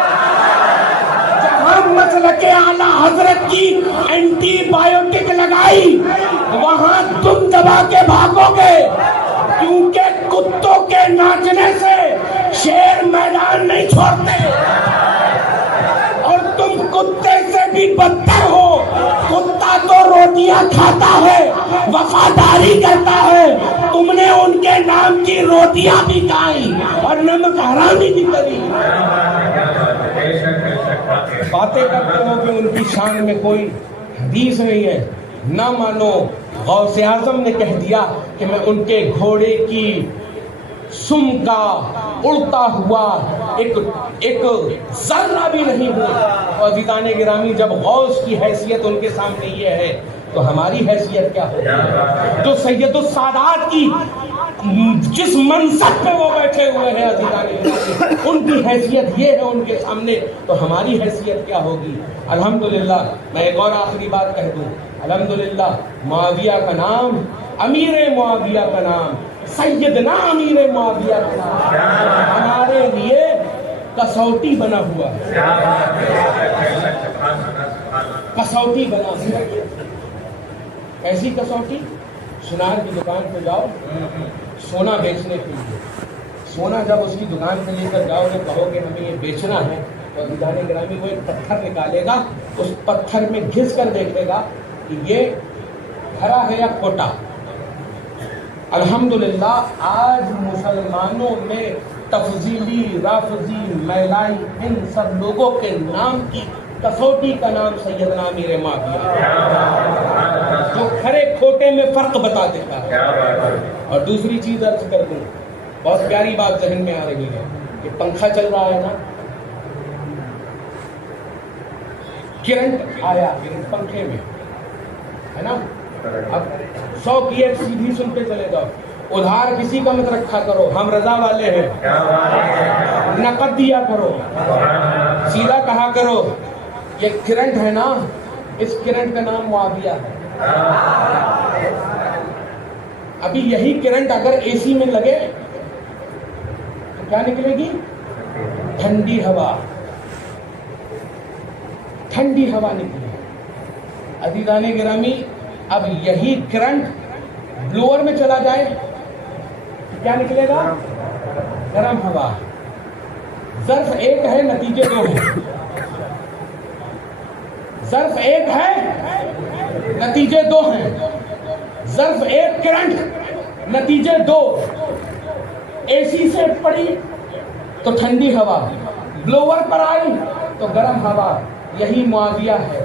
جہاں مسلک اعلیٰ حضرت کی اینٹی بایوٹک لگائی وہاں تم دبا کے بھاگو گے، کیونکہ کتوں کے ناچنے سے شیر میدان نہیں چھوڑتے. اور تم کتے سے بھی بدتر ہو. کتا تو روٹیاں کھاتا ہے، وفاداری کرتا ہے. تم نے ان کے نام کی روٹیاں بھی کھائی اور نمک حرامی بھی کری. باتیں کرتے ہو کہ ان کی شان میں کوئی حدیث نہیں ہے. نہ مانو. غوث اعظم نے کہہ دیا کہ میں ان کے گھوڑے کی سم کا اڑتا ہوا ایک ذرہ بھی نہیں ہوں. عزیزان گرامی، جب غوث کی حیثیت ان کے سامنے یہ ہے تو ہماری حیثیت کیا ہوگی؟ جو سید السادات کی جس منصب پہ وہ بیٹھے ہوئے ہیں عزیزان گرامی، ان کی حیثیت یہ ہے ان کے سامنے، تو ہماری حیثیت کیا ہوگی؟ الحمدللہ. میں ایک اور آخری بات کہہ دوں. الحمدللہ معاویہ کا نام، امیر معاویہ کا نام، سیدنا امیر معاویہ کا نام ہمارے لیے کسوٹی بنا ہوا ہے. کسوٹی بنا ہوا ہے. ایسی کسوٹی، سونار کی دکان پہ جاؤ سونا بیچنے کے لیے. سونا جب اس کی دکان پہ لے کر جاؤ گے، کہو گے ہمیں یہ بیچنا ہے، تو عزیزان گرامی وہ ایک پتھر نکالے گا، اس پتھر میں گھس کر دیکھے گا کہ یہ ہرا ہے یا کھوٹا. الحمدللہ آج مسلمانوں میں تفضیلی، رافضی، میلائی، ان سب لوگوں کے نام کی کسوٹی کا نام سیدنا امیر معاویہ ہے، جو کھرے کھوٹے میں فرق بتا دیتا ہے۔ اور دوسری چیز عرض کر دوں، بہت پیاری بات ذہن میں آ رہی ہے کہ پنکھا چل رہا ہے نا، کرنٹ آیا پنکھے میں ہے نا، اب 100 کی ایک سیدھی سنتے چلے جاؤ، ادھار کسی کا مت رکھا کرو، ہم رضا والے ہیں، نقد دیا کرو، سیدھا کہا کرو یہ کرنٹ ہے نا، اس کرنٹ کا نام معاویہ ہے۔ ابھی یہی کرنٹ اگر اے سی میں لگے تو کیا نکلے گی؟ ٹھنڈی ہوا، ٹھنڈی ہوا نکلے۔ عزیزان گرامی، اب یہی کرنٹ بلوور میں چلا جائے تو کیا نکلے گا؟ گرم ہوا۔ ظرف ایک ہے، نتیجے دو ہیں، ظرف ایک ہے، نتیجے دو ہیں، ظرف ایک کرنٹ، نتیجے دو۔ اے سی سے پڑی تو ٹھنڈی ہوا، بلوور پر آئی تو گرم ہوا، یہی معاویہ ہے۔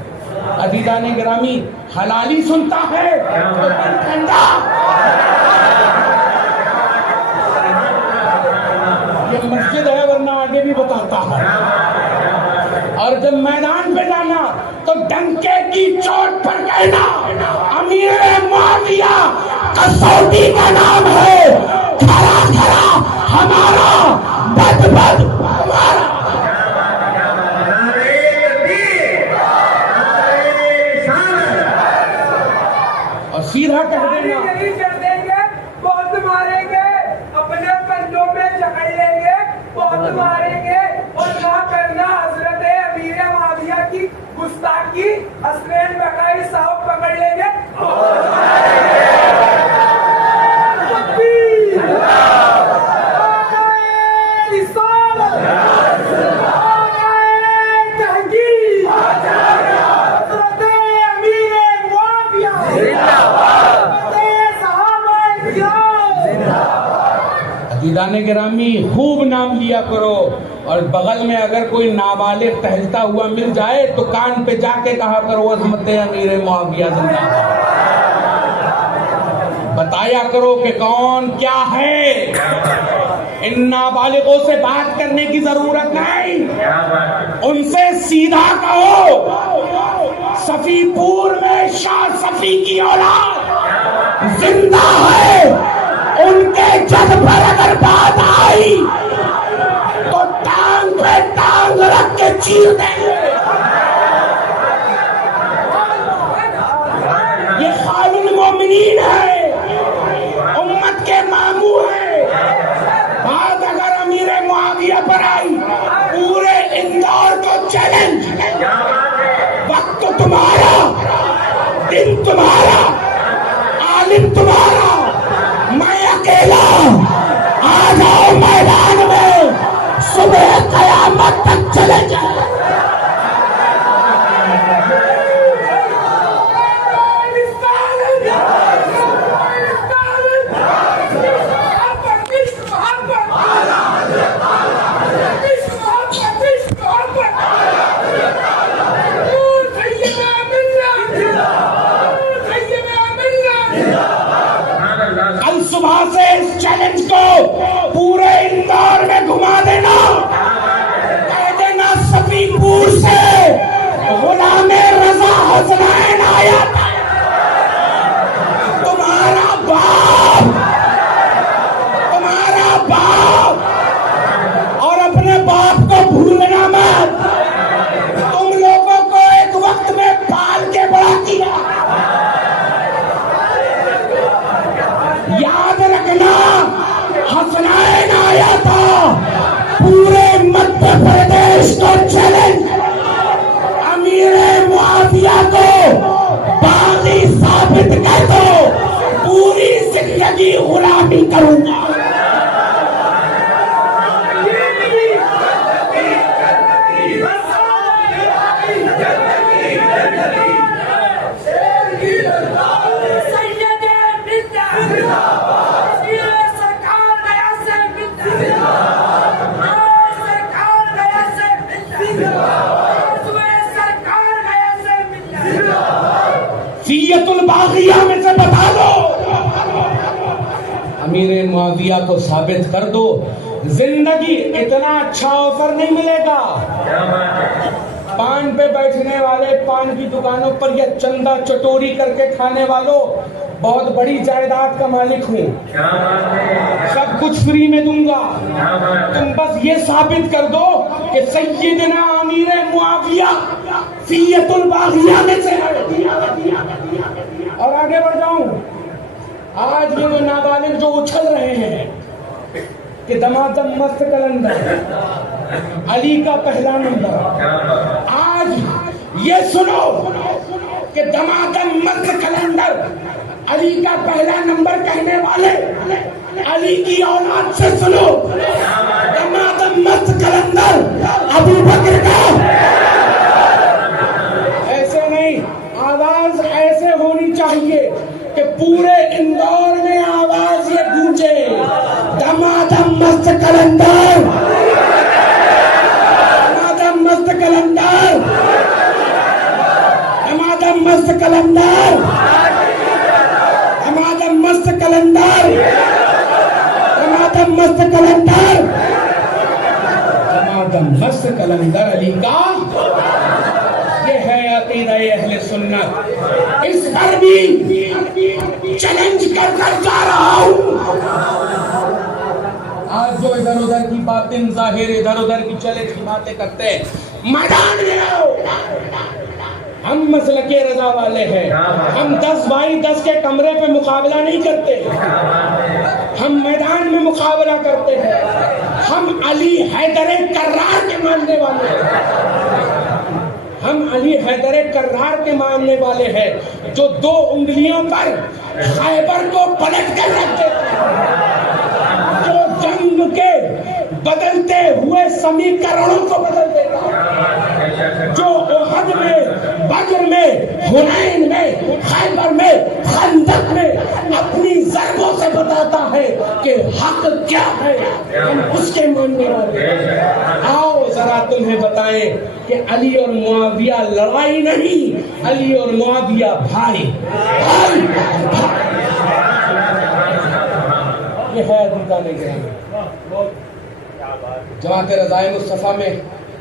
عزیزان گرامی، حلالی سنتا ہے تو دل ٹھنڈا، یہ مسجد ہے ورنہ آگے بھی بتاتا ہے، اور جب میدان پہ جانا تو ڈنکے کی چوٹ پر کہنا امیر معاویہ کسوٹی کا نام ہے، کھڑا کھڑا ہمارا، بد بد ہمارا۔ اور سیدھا کہہ دینا نہیں کر دیں گے، بہت ماریں گے، اپنے کندھوں میں جکڑ لیں گے، بہت ماریں گے، اور نہ کرنا حضرت امیر معاویہ کی گستاخی، حسنین بقائی صاحب پکڑ لیں گے، بہت ماریں گے۔ تکبیر! آقائے رسالت! آقائے تحقیق! حضرت امیر معاویہ! عزیزان گرامی، خوب نام لیا کرو، اور بغل میں اگر کوئی نابالغ ٹہلتا ہوا مل جائے تو کان پہ جا کے کہا کرو عظمت امیر معاویہ زندہ باد۔ بتایا کرو کہ کون کیا ہے۔ ان نابالغوں سے بات کرنے کی ضرورت نہیں، ان سے سیدھا کہو صفی پور میں شاہ صفی کی اولاد زندہ ہے، ان کے جد پر اگر بات آئی تو ٹانگ پہ ٹانگ رکھ کے چیر دیں گے۔ یہ خالد المومنین ہے، امت کے ماموں ہے۔ بات اگر امیر معاویہ پر آئی، پورے اندور کو چیلنج، وقت تمہارا، دن تمہارا، عالم تمہارا، میں اکیلا، آ جاؤ میدان میں، صبح قیامت تک چلے جائیں۔ کل صبح سے اس چیلنج کو پورے اندور میں گھما دینا، کہہ دینا صفی پور سے غلام رضا حسنین آیا تھا، تمہارا باپ، تمہارا باپ، اور اپنے باپ کو بھولنا مت، تم لوگوں کو ایک وقت میں پال کے بڑا کیا، یاد رکھنا حسنین آیا تھا، پورے مدھیہ پردیش کو چیلنج، امیر معاویہ کو باغی ثابت کر دو، پوری زندگی غلامی کروں گا۔ سید فیت الباغیہ میں سے بتا دو، امیر معاویہ کو ثابت کر دو، زندگی اتنا اچھا آفر نہیں ملے گا۔ پان پہ بیٹھنے والے، پان کی دکانوں پر یا چندہ چٹوری کر کے کھانے والوں، بہت بڑی جائیداد کا مالک ہوں، سب کچھ فری میں دوں گا، تم بس یہ ثابت کر دو کہ سیدنا امیر معاویہ فیت الباغیہ میں سے ہے۔ اور آگے بڑھ جاؤں، آج یہ وہ نابالغ جو اچھل رہے ہیں کہ دمادم مست کلندر علی کا پہلا نمبر، آج یہ سنو کہ دمادم مست کلندر علی کا پہلا نمبر کہنے والے علی کی اولاد سے سنو، دمادم مست کلندر ابو بکر کا ایسے نہیں، آواز ایسے ہونی چاہیے کہ پورے اندور میں آواز یہ گونجے، دمادم مست کلندر، دمادم مست کلندر، دمادم مست کلندر، دمادم مست کلندر، دمادم مست کلندر، دمادم مست کلندر علی کا، یہ ہے عقیدہ اہل سنت۔ اس پر بھی چیلنج کر جا رہا ہوں۔ آج جو ادھر ادھر کی باتیں ظاہر، ادھر ادھر کی چیلنج کی باتیں کرتے ہیں، میدان میں آؤ۔ ہم مسلک رضا والے ہیں، ہم 10x10 کے کمرے پہ مقابلہ نہیں کرتے، ہم میدان میں مقابلہ کرتے ہیں۔ ہم علی حیدر کرار کے ماننے والے ہیں، ہم علی حیدر کرار کے ماننے والے ہیں، جو 2 انگلیوں پر خیبر کو پلٹ کر رکھتے تھے، جو جنگ کے بدلتے ہوئے سمیکرنوں کو بدل دیتا، جو احد میں، بدر میں، حنین میں، خیبر میں، خندق میں اپنی ضربوں سے بتاتا ہے کہ حق کیا ہے، ہم اس کے ماننے والے ہیں۔ آؤ ذرا تمہیں بتائیں کہ علی اور معاویہ لڑائی نہیں، علی اور معاویہ بھائی بھائی بھائی۔ یہ ہے عزیزان گرامی، جماعت رضائے مصطفیٰ میں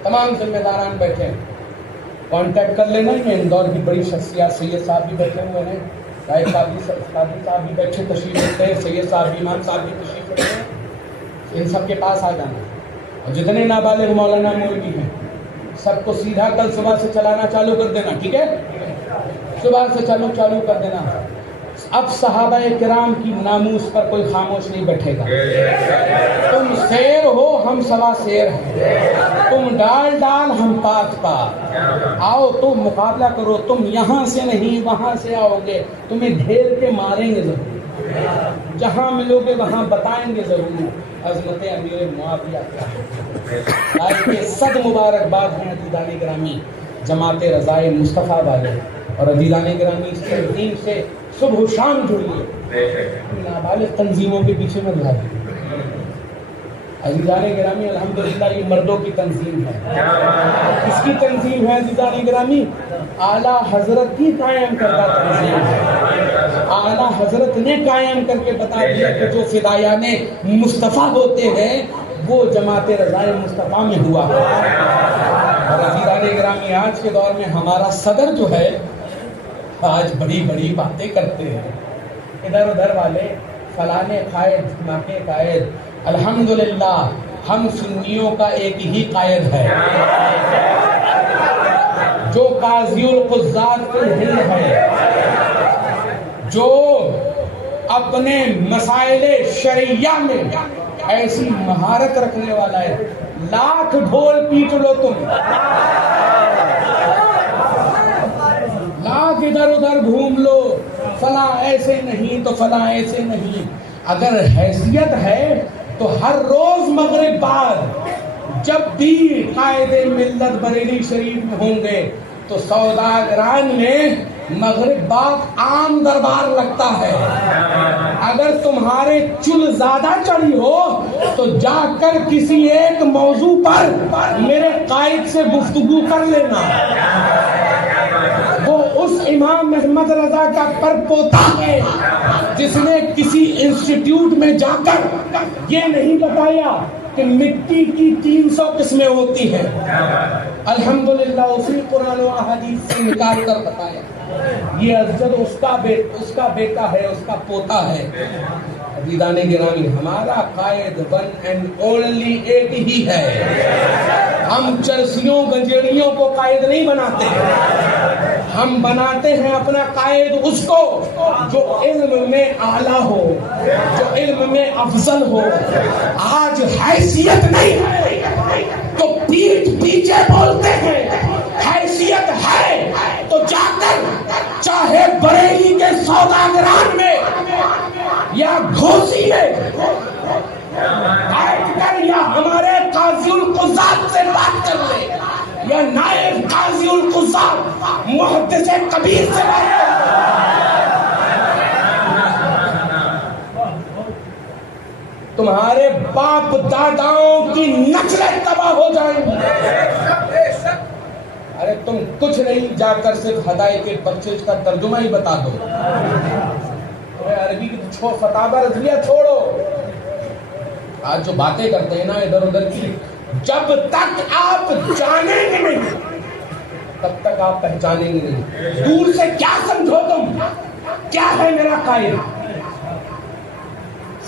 تمام ذمہ داران بیٹھے ہیں، کانٹیکٹ کر لینا۔ یہ اندور کی بڑی شخصیات، سید صاحب بھی بیٹھے ہوئے ہیں، قائد صاحب بھی بیٹھے تشریف رکھتے ہیں، سید صاحب بھی، امام صاحب بھی تشریف رکھتے ہیں، ان سب کے پاس آ جانا۔ اور جتنے نابالغ مولانا مولوی ہیں سب کو سیدھا کل صبح سے چلانا چالو کر دینا، ٹھیک ہے؟ صبح سے چالو کر دینا۔ اب صحابہ کرام کی ناموس پر کوئی خاموش نہیں بیٹھے گا۔ تم شیر ہو، ہم سوا شیر ہیں، تم ڈال ہم پات پات۔ آؤ تم مقابلہ کرو، تم یہاں سے نہیں وہاں سے آؤ گے، تمہیں گھیر کے ماریں گے ضرور، جہاں ملو گے وہاں بتائیں گے ضرور عظمت امیر معاویہ کیا ہے۔ آج کے صد مبارکباد ہیں عزیزان گرامی جماعت رضائے مصطفیٰ والے، اور عزیزان گرامی اس تنظیم سے صبح و شام جڑیے، نابالغ تنظیموں کے پیچھے مت بھاگیے۔ عزیزان گرامی الحمدللہ یہ مردوں کی تنظیم ہے، اس کی تنظیم ہے عزیزان گرامی، اعلیٰ حضرت کی قائم کردہ تنظیم ہے۔ اعلیٰ حضرت نے قائم کر کے بتا دیا کہ جو فدایان مصطفیٰ ہوتے ہیں وہ جماعت رضائے مصطفیٰ میں ہوا۔ اور عزیزان گرامی آج کے دور میں ہمارا صدر جو ہے آج بڑی بڑی باتیں کرتے ہیں، ادھر ادھر والے فلانے قائد دھماکے قائد۔ الحمدللہ ہم سنیوں کا ایک ہی قائد ہے جو قاضی القضات الہند ہے، جو اپنے مسائل شرعیہ میں ایسی مہارت رکھنے والا ہے، لاکھ ڈھول پیٹ لو تم، لاکھ ادھر ادھر گھوم لو، فلاں ایسے نہیں تو فلاں ایسے نہیں، اگر حیثیت ہے تو ہر روز مغرب بعد جب بھی قائد ملت بریلی شریف میں ہوں گے تو سوداگران میں مغرب بعد عام دربار لگتا ہے۔ اگر تمہارے چل زیادہ چڑھی ہو تو جا کر کسی ایک موضوع پر میرے قائد سے گفتگو کر لینا، وہ اس امام احمد رضا کا پرپوتا ہے جس نے کسی انسٹیٹیوٹ میں جا کر یہ نہیں بتایا کہ مٹی کی 300 قسمیں ہوتی ہیں، الحمدللہ اسی قرآن و احادیث سے نکال کر بتایا۔ یہ ازجد اس کا بیٹا ہے، اس کا پوتا ہے۔ عزیزان گرامی، ہمارا قائد ون اینڈ اونلی ایک ہی ہے۔ ہم چرسیوں گنجیڑیوں کو قائد نہیں بناتے، ہم بناتے ہیں اپنا قائد اس کو جو علم میں اعلیٰ ہو، جو علم میں افضل ہو۔ آج حیثیت نہیں ہے تو پیٹھ پیچھے بولتے ہیں، حیثیت ہے تو جا کر چاہے بریلی کے سوداگران میں یا گھوسی میں بیٹھ کر یا ہمارے قاضی القضات سے بات کر لے یا نائب قاضی القضات محدث کبیر سے بات کر لے۔ تمہارے باپ داداؤں کی نسلیں تباہ ہو جائیں گی۔ ارے تم کچھ نہیں، جا کر صرف ہدایت بخشش کا ترجمہ ہی بتا دو۔ عربی کی فتاوی رضویہ چھوڑو، آج جو باتیں کرتے ہیں نا ادھر ادھر کی، جب تک آپ جانیں گے نہیں تب تک آپ پہچانیں گے نہیں۔ دور سے کیا سمجھو تم، کیا ہے میرا قائد؟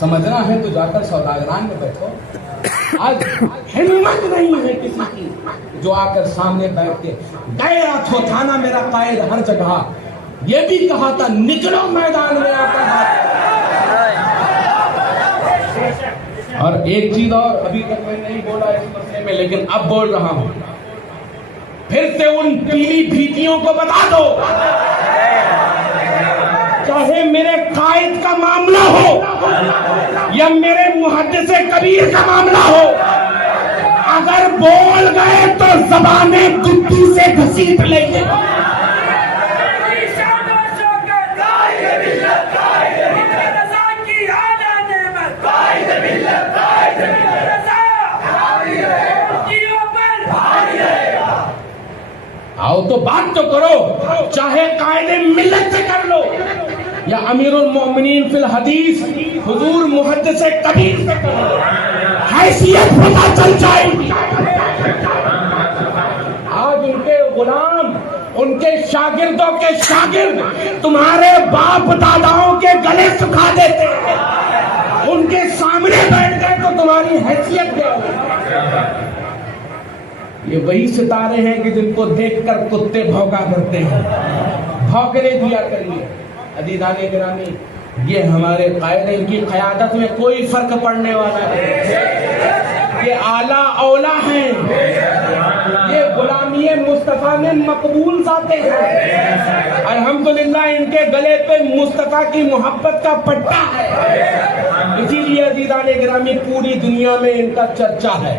سمجھنا ہے تو جا کر سوداگران میں بیٹھو۔ آج ہمت نہیں ہے کسی کی جو آ کر سامنے بیٹھ کے گیا تھو تھا نا میرا قائد ہر جگہ، یہ بھی کہا تھا نکلو میدان میں آ کر بات۔ اور ایک چیز اور ابھی تک میں نہیں بولا اس مسئلے میں، لیکن اب بول رہا ہوں، پھر سے ان پیلی بھیتیوں کو بتا دو، چاہے میرے قائد کا معاملہ ہو یا میرے محدث کبیر کا معاملہ ہو، اگر بول گئے تو زبانیں گدی سے گھسیٹ لیں گے۔ آؤ تو بات تو کرو، چاہے قائد ملت سے کر لو یا امیر المومنین فی الحدیث حضور محدث کبیر سے کر لو، حیثیت پتہ چل جائے گی۔ آج ان کے غلام، ان کے شاگردوں کے شاگرد تمہارے باپ داداؤں کے گلے سکھا دیتے ہیں، ان کے سامنے بیٹھ گئے تو تمہاری حیثیت کیا ہوگی؟ یہ وہی ستارے ہیں کہ جن کو دیکھ کر کتے بھونکا کرتے ہیں، بھونکنے دیا کریے۔ عزیزان گرامی، یہ ہمارے قائد ہیں، ان کی قیادت میں کوئی فرق پڑنے والا نہیں، یہ اعلیٰ اولا ہیں، یہ غلامی مصطفیٰ میں مقبول ذاتیں ہیں۔ الحمدللہ ان کے گلے پہ مصطفیٰ کی محبت کا پٹا ہے، اسی لیے عزیزان گرامی پوری دنیا میں ان کا چرچا ہے،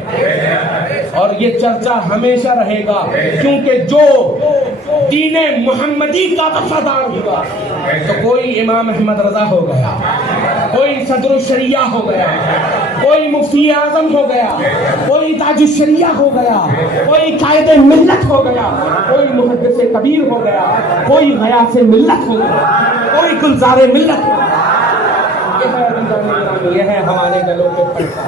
اور یہ چرچا ہمیشہ رہے گا، کیونکہ جو دین محمدی کا وفادار ہوا تو کوئی امام احمد رضا ہو گیا، کوئی صدر الشریعہ ہو گیا، کوئی مفتی اعظم ہو گیا، کوئی تاج الشریعہ ہو گیا، کوئی قائد ملت ہو گیا، کوئی محدث کبیر ہو گیا، کوئی غیاث ملت ہو گیا، کوئی گلزار ملت ہو گیا۔ یہ ہے ہمارے گلوں کے پٹا۔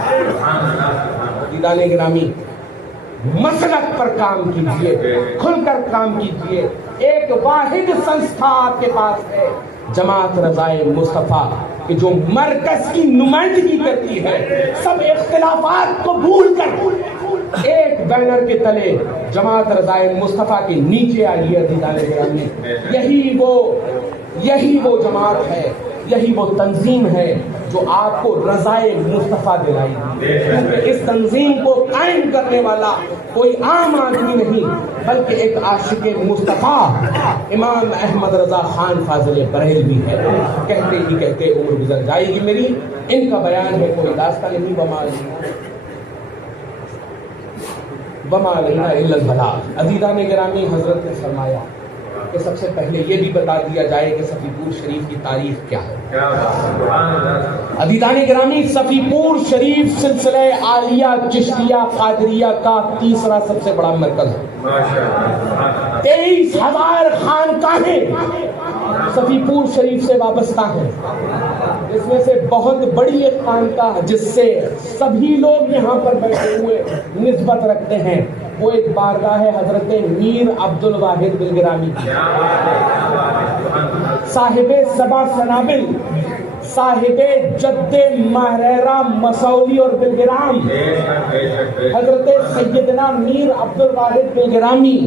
عزیزان گرامی، مسلک پر کام کیجئے، کھل کر کام کیجئے۔ ایک واحد سنستھا آپ کے پاس ہے، جماعت رضائے مصطفیٰ، کہ جو مرکز کی نمائندگی کرتی ہے، سب اختلافات کو بھول کر ایک بینر کے تلے جماعت رضائے مصطفیٰ کے نیچے آئیے۔ عزیزان گرامی، یہی وہ جماعت ہے، یہی وہ تنظیم ہے جو آپ کو رضائے مصطفیٰ دلائے گی، کیونکہ اس تنظیم کو قائم کرنے والا کوئی عام آدمی نہیں بلکہ ایک عاشق مصطفیٰ امام احمد رضا خان فاضل بریلوی ہے۔ کہتے ہی کہتے عمر گزر جائے گی میری، ان کا بیان ہے کوئی داستان نہیں، وما علینا الا البلاغ۔ عزیزان گرامی، حضرت نے فرمایا کہ سب سے پہلے یہ بھی بتا دیا جائے کہ صفی پور شریف کی تاریخ کیا ہے. عزیزان گرامی، صفی پور شریف سلسلہ عالیہ چشتیہ قادریہ کا تیسرا سب سے بڑا مرکز ہے. 23,000 خانقاہیں صفی پور شریف سے وابستہ ہیں. اس میں سے بہت بڑی ایک خانقاہ جس سے سبھی لوگ یہاں پر بیٹھے ہوئے نسبت رکھتے ہیں، وہ ایک بارگاہ ہے حضرت میر عبد الواحد بلگرامی کی، صاحب سبا سنابل، صاحب جد مہریرہ مسولی اور بلگرام، حضرت سیدنا میر عبد الواحد بلگرامی،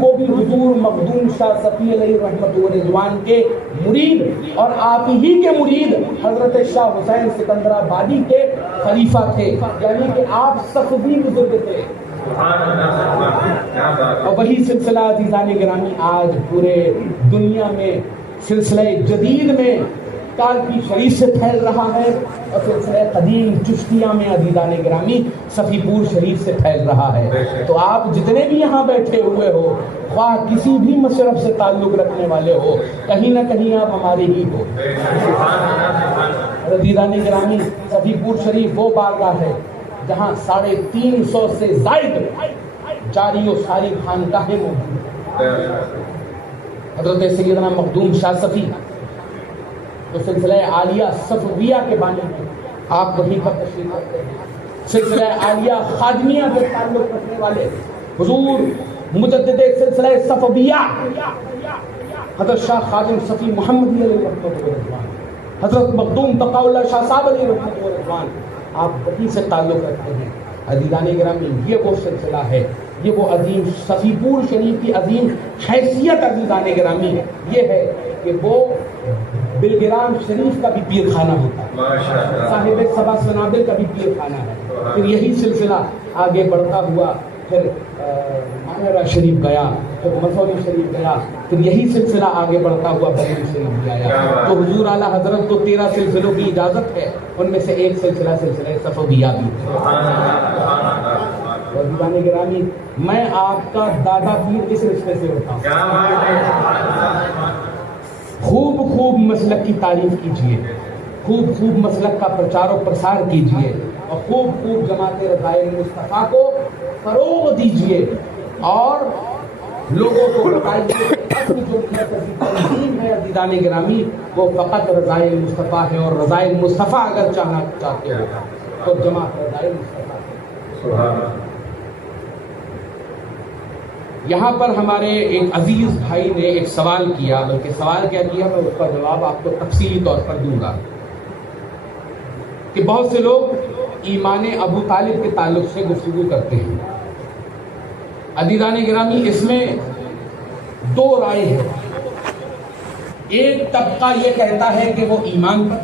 وہ بھی حضور مخدوم شاہ صفی علیہ رحمت و رضوان کے مرید اور آپ ہی کے مرید حضرت شاہ حسین سکندر آبادی کے خلیفہ تھے، یعنی کہ آپ صفوی بزرگ تھے. اور وہی سلسلہ عزیزان گرامی آج پورے دنیا میں سلسلہ جدید میں کالپی شریف سے پھیل رہا ہے، اور سلسلہ قدیم چشتیہ میں عزیزان گرامی صفی پور شریف سے پھیل رہا ہے. تو آپ جتنے بھی یہاں بیٹھے ہوئے ہو، خواہ کسی بھی مشرب سے تعلق رکھنے والے ہو، کہیں نہ کہیں آپ ہمارے ہی ہو. عزیزان گرامی، صفی پور شریف وہ بارگاہ ہے جہاں 350 سے زائد جاری و ساری خانقاہیں موجود ہیں. حضرت سیدنا مخدوم شاہ صفی تو سلسلہ عالیہ صفویہ کے بانی ہیں، آپ وہیں پر تشریف رکھتے ہیں. سلسلہ عالیہ خادمیہ سے تعلق رکھنے والے حضور مجدد سلسلہ صفویہ حضرت شاہ خادم صفی محمد علیہ رحمۃ اللہ، حضرت مخدوم بقاء اللہ شاہ صاحب علیہ رحمۃ اللہ، آپ وہیں سے تعلق رکھتے ہیں. عزیزان گرامی، یہ وہ سلسلہ ہے، یہ وہ عظیم صفی پور شریف کی عظیم حیثیت عزیزان گرامی یہ ہے کہ وہ بلگرام شریف کا بھی پیر خانہ ہوتا ہے، صاحب سبا سنابل کا بھی پیر خانہ ہے. پھر یہی سلسلہ آگے بڑھتا ہوا پھر مانیرہ شریف گیا، پھر مسولی شریف گیا، پھر یہی سلسلہ آگے بڑھتا ہوا بریلی شریف گیا. تو حضور اعلیٰ حضرت کو 13 سلسلوں کی اجازت ہے، ان میں سے ایک سلسلہ سلسلہ صفویہ بھی ہے. عزیزان گرامی، میں آپ کا دادا پیر اس رشتے سے ہوتا ہوں. خوب خوب مسلک کی تعریف کیجیے، خوب خوب مسلک کا پرچار و پرسار کیجیے، اور خوب خوب جماعت رضائے مصطفیٰ کو فروغ دیجیے، اور لوگوں کو بتائیے اصل جو تنظیم ہے عزیزان گرامی وہ فقط رضائے مصطفیٰ ہے، اور رضائے مصطفیٰ اگر چاہنا چاہتے ہو تو جماعت رضائے مصطفیٰ. یہاں پر ہمارے ایک عزیز بھائی نے ایک سوال کیا، بلکہ سوال کیا کیا میں اس کا جواب آپ کو تفصیلی طور پر دوں گا، کہ بہت سے لوگ ایمان ابو طالب کے تعلق سے گفتگو کرتے ہیں. عزیزان گرامی، اس میں 2 رائے ہیں. ایک طبقہ یہ کہتا ہے کہ وہ ایمان پر،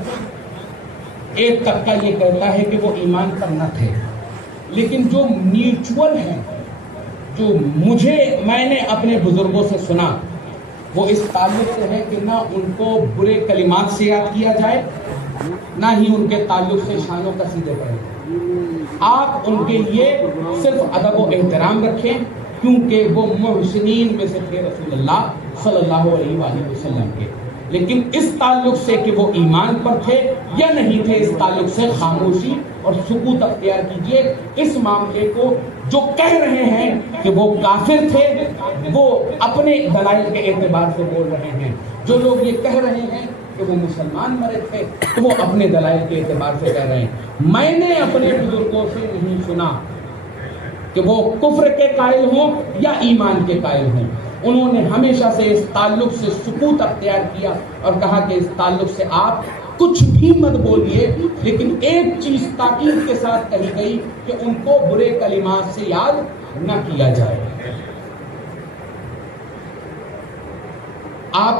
ایک طبقہ یہ کہتا ہے کہ وہ ایمان پر نہ تھے. لیکن جو میوچول ہیں، جو میں نے اپنے بزرگوں سے سنا، وہ اس تعلق سے ہے کہ نہ ان کو برے کلمات سے یاد کیا جائے، نہ ہی ان کے تعلق سے شان و قصیدے پڑھیں. آپ ان کے لیے صرف ادب و احترام رکھیں، کیونکہ وہ محسنین میں سے تھے رسول اللہ صلی اللہ علیہ وآلہ وسلم کے. لیکن اس تعلق سے کہ وہ ایمان پر تھے یا نہیں تھے، اس تعلق سے خاموشی اور سکوت اختیار کیجیے. اس معاملے کو جو کہہ رہے ہیں کہ وہ کافر تھے، وہ اپنے دلائل کے اعتبار سے بول رہے ہیں. جو لوگ یہ کہہ رہے ہیں کہ وہ مسلمان مرے تھے، تو وہ اپنے دلائل کے اعتبار سے کہہ رہے ہیں. میں نے اپنے بزرگوں سے نہیں سنا کہ وہ کفر کے قائل ہوں یا ایمان کے قائل ہوں. انہوں نے ہمیشہ سے اس تعلق سے سکوت اختیار کیا اور کہا کہ اس تعلق سے آپ کچھ بھی مت بولیے، لیکن ایک چیز تاکید کے ساتھ کہی گئی کہ ان کو برے کلمات سے یاد نہ کیا جائے. آپ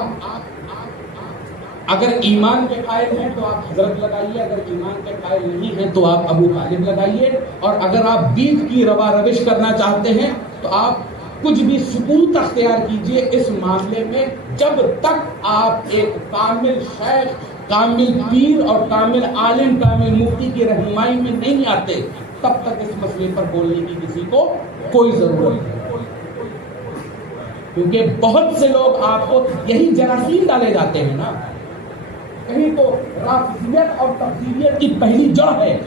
اگر ایمان کے قائل ہیں تو آپ حضرت لگائیے، اگر ایمان کے قائل نہیں ہیں تو آپ ابو طالب لگائیے، اور اگر آپ بیت کی روا روش کرنا چاہتے ہیں تو آپ کچھ بھی سکوت اختیار کیجئے اس معاملے میں، جب تک آپ ایک کامل شیخ، کامل پیر اور کامل عالم، کامل مفتی کی رہنمائی میں نہیں آتے، تب تک اس مسئلے پر بولنے کی کسی کو کوئی ضرورت نہیں. کیونکہ بہت سے لوگ آپ کو یہی جراثیم ڈالے جاتے ہیں نا. کہیں تو رافضیت اور تفضیلیت کی پہلی جڑ ہے.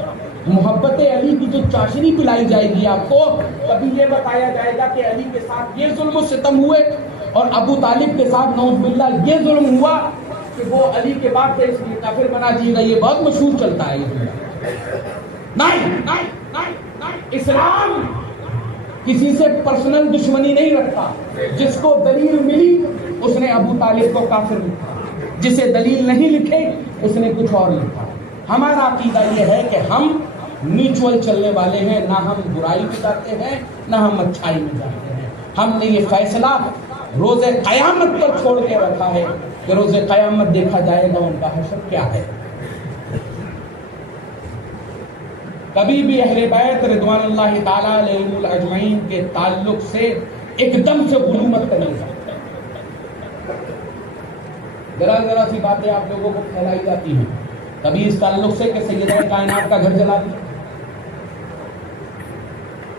محبت علی کی جو چاشنی پلائی جائے گی آپ کو، کبھی یہ بتایا جائے گا کہ علی کے ساتھ یہ ظلم و ستم ہوئے اور ابو طالب کے ساتھ نعوذ باللہ یہ ظلم ہوا کہ وہ علی کے بعد سے اس لیے کافر بنا دیے گا. یہ بہت مشہور چلتا ہے. نہیں، اسلام کسی سے پرسنل دشمنی نہیں رکھتا. جس کو دلیل ملی اس نے ابو طالب کو کافر لکھا، جسے دلیل نہیں لکھے اس نے کچھ اور لکھا. ہمارا عقیدہ یہ ہے کہ ہم میوچول چلنے والے ہیں، نہ ہم برائی میں جاتے ہیں نہ ہم اچھائی میں جاتے ہیں. ہم نے یہ فیصلہ روز قیامت پر چھوڑ کے رکھا ہے کہ روز قیامت دیکھا جائے گا ان کا حشر کیا ہے. کبھی بھی اہل بیت رضوان اللہ تعالی علیہم اجمعین کے تعلق سے ایک دم سے غلو مت کریں گا. ذرا سی باتیں آپ لوگوں کو پھیلائی جاتی ہیں. کبھی اس تعلق سے کہ سیدہ کائنات کا گھر جلا دیا،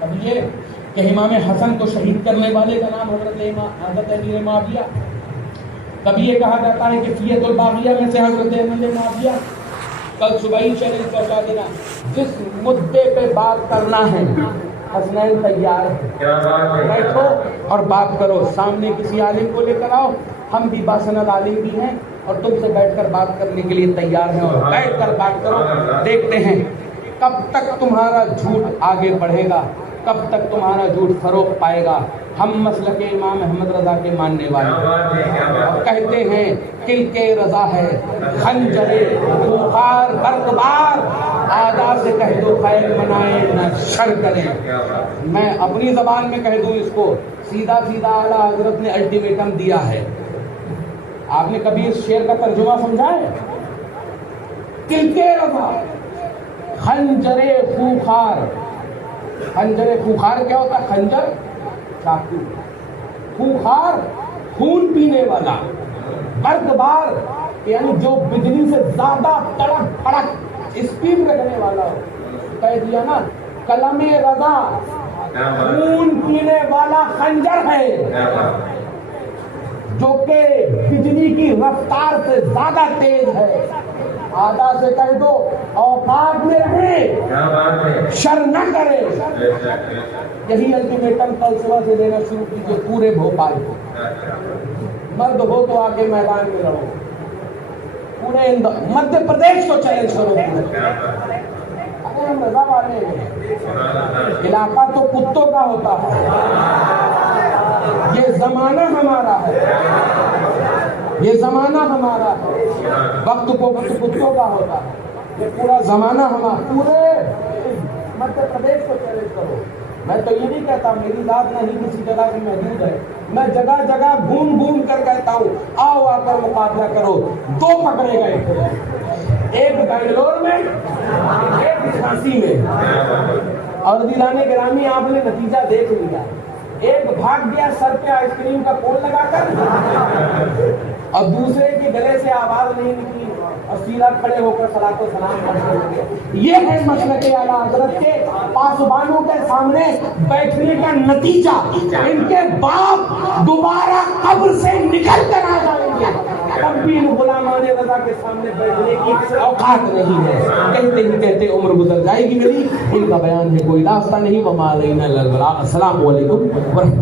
کبھی یہ کہ امام حسن کو شہید کرنے والے کا نام حضرت امیر معاویہ، کبھی یہ کہا جاتا ہے کہ فیت الباغیہ میں سے حضرت امیر معاویہ. کل صبح ہی چیلنج پہنچا دینا، جس مدعے پہ بات کرنا ہے حسنین تیار ہے، بیٹھو اور بات کرو. سامنے کسی عالم کو لے کر آؤ، ہم بھی باسند عالم بھی ہیں اور تم سے بیٹھ کر بات کرنے کے لیے تیار ہیں، اور بیٹھ کر بات کرو. دیکھتے ہیں کب تک تمہارا جھوٹ آگے بڑھے گا، کب تک تمہارا جھوٹ فروغ پائے گا. ہم مسلک امام احمد رضا کے ماننے والے اور کہتے ہیں کل کے رضا ہے خنجر بخار برقبار، آدھا سے کہہ دو خیر منائے نہ شر کریں. میں اپنی زبان میں کہہ دوں اس کو، سیدھا اعلیٰ حضرت نے الٹیمیٹم دیا ہے. آپ نے کبھی اس شعر کا ترجمہ سمجھا ہے؟ کل کے رضا خنجر خوخار. خنجر خوخار کیا ہوتا ہے؟ خنجر چاقو، خوخار خون پینے والا، برقبار یعنی جو بجلی سے زیادہ تڑک پڑک اسپیڈ رکھنے والا ہو. کہہ دیا نا قلم رضا خون پینے والا خنجر ہے جو کہ بجلی کی رفتار سے زیادہ تیز ہے. آدھا سے کہہ دو اوقات میں رہے، شر نہ کرے. یہی الٹیمیٹم کل صبح سے دینا شروع کیجیے پورے بھوپال کو. مرد ہو تو آگے میدان میں رہو. پورے مدھیہ پردیش کو چیلنج کرو. اگر ہم رضا والے ہیں، علاقہ تو کتوں کا ہوتا ہے، یہ زمانہ ہمارا ہے، یہ زمانہ ہمارا ہے. وقت کو وقت کتوں کا ہوتا ہے، یہ پورا زمانہ ہمارا. پورے مدھیہ پردیش کو چیلنج کرو. میں تو یہ نہیں کہتا میری ذات نہیں کسی جگہ سے محدود ہے، میں جگہ جگہ گھوم کر کہتا ہوں آؤ آ کر مقابلہ کرو. دو پکڑے گئے، ایک بنگلور میں ایک جھانسی میں، اور دلانے گرامی آپ نے نتیجہ دیکھ لیا. ایک بھاگ گیا سر پہ آئس کریم کا کول لگا کر، اور دوسرے کے گلے سے آواز نہیں نکلی اور سیدھا کھڑے ہو کر صلاۃ و سلام کرنے لگے. یہ ہے مسلک اعلیٰ حضرت کے پاسبانوں کے سامنے بیٹھنے کا نتیجہ. ان کے باپ دوبارہ قبر سے نکل کر آ جائیں گے، تب بھی ان غلامان رضا کے سامنے بیٹھنے کی اوقات نہیں ہے. کہتے ہی کہتے عمر گزر جائے گی میری. ان کا بیان ہے کوئی راستہ نہیں. وما علینا الا البلاغ. السلام علیکم ورحمۃ اللہ.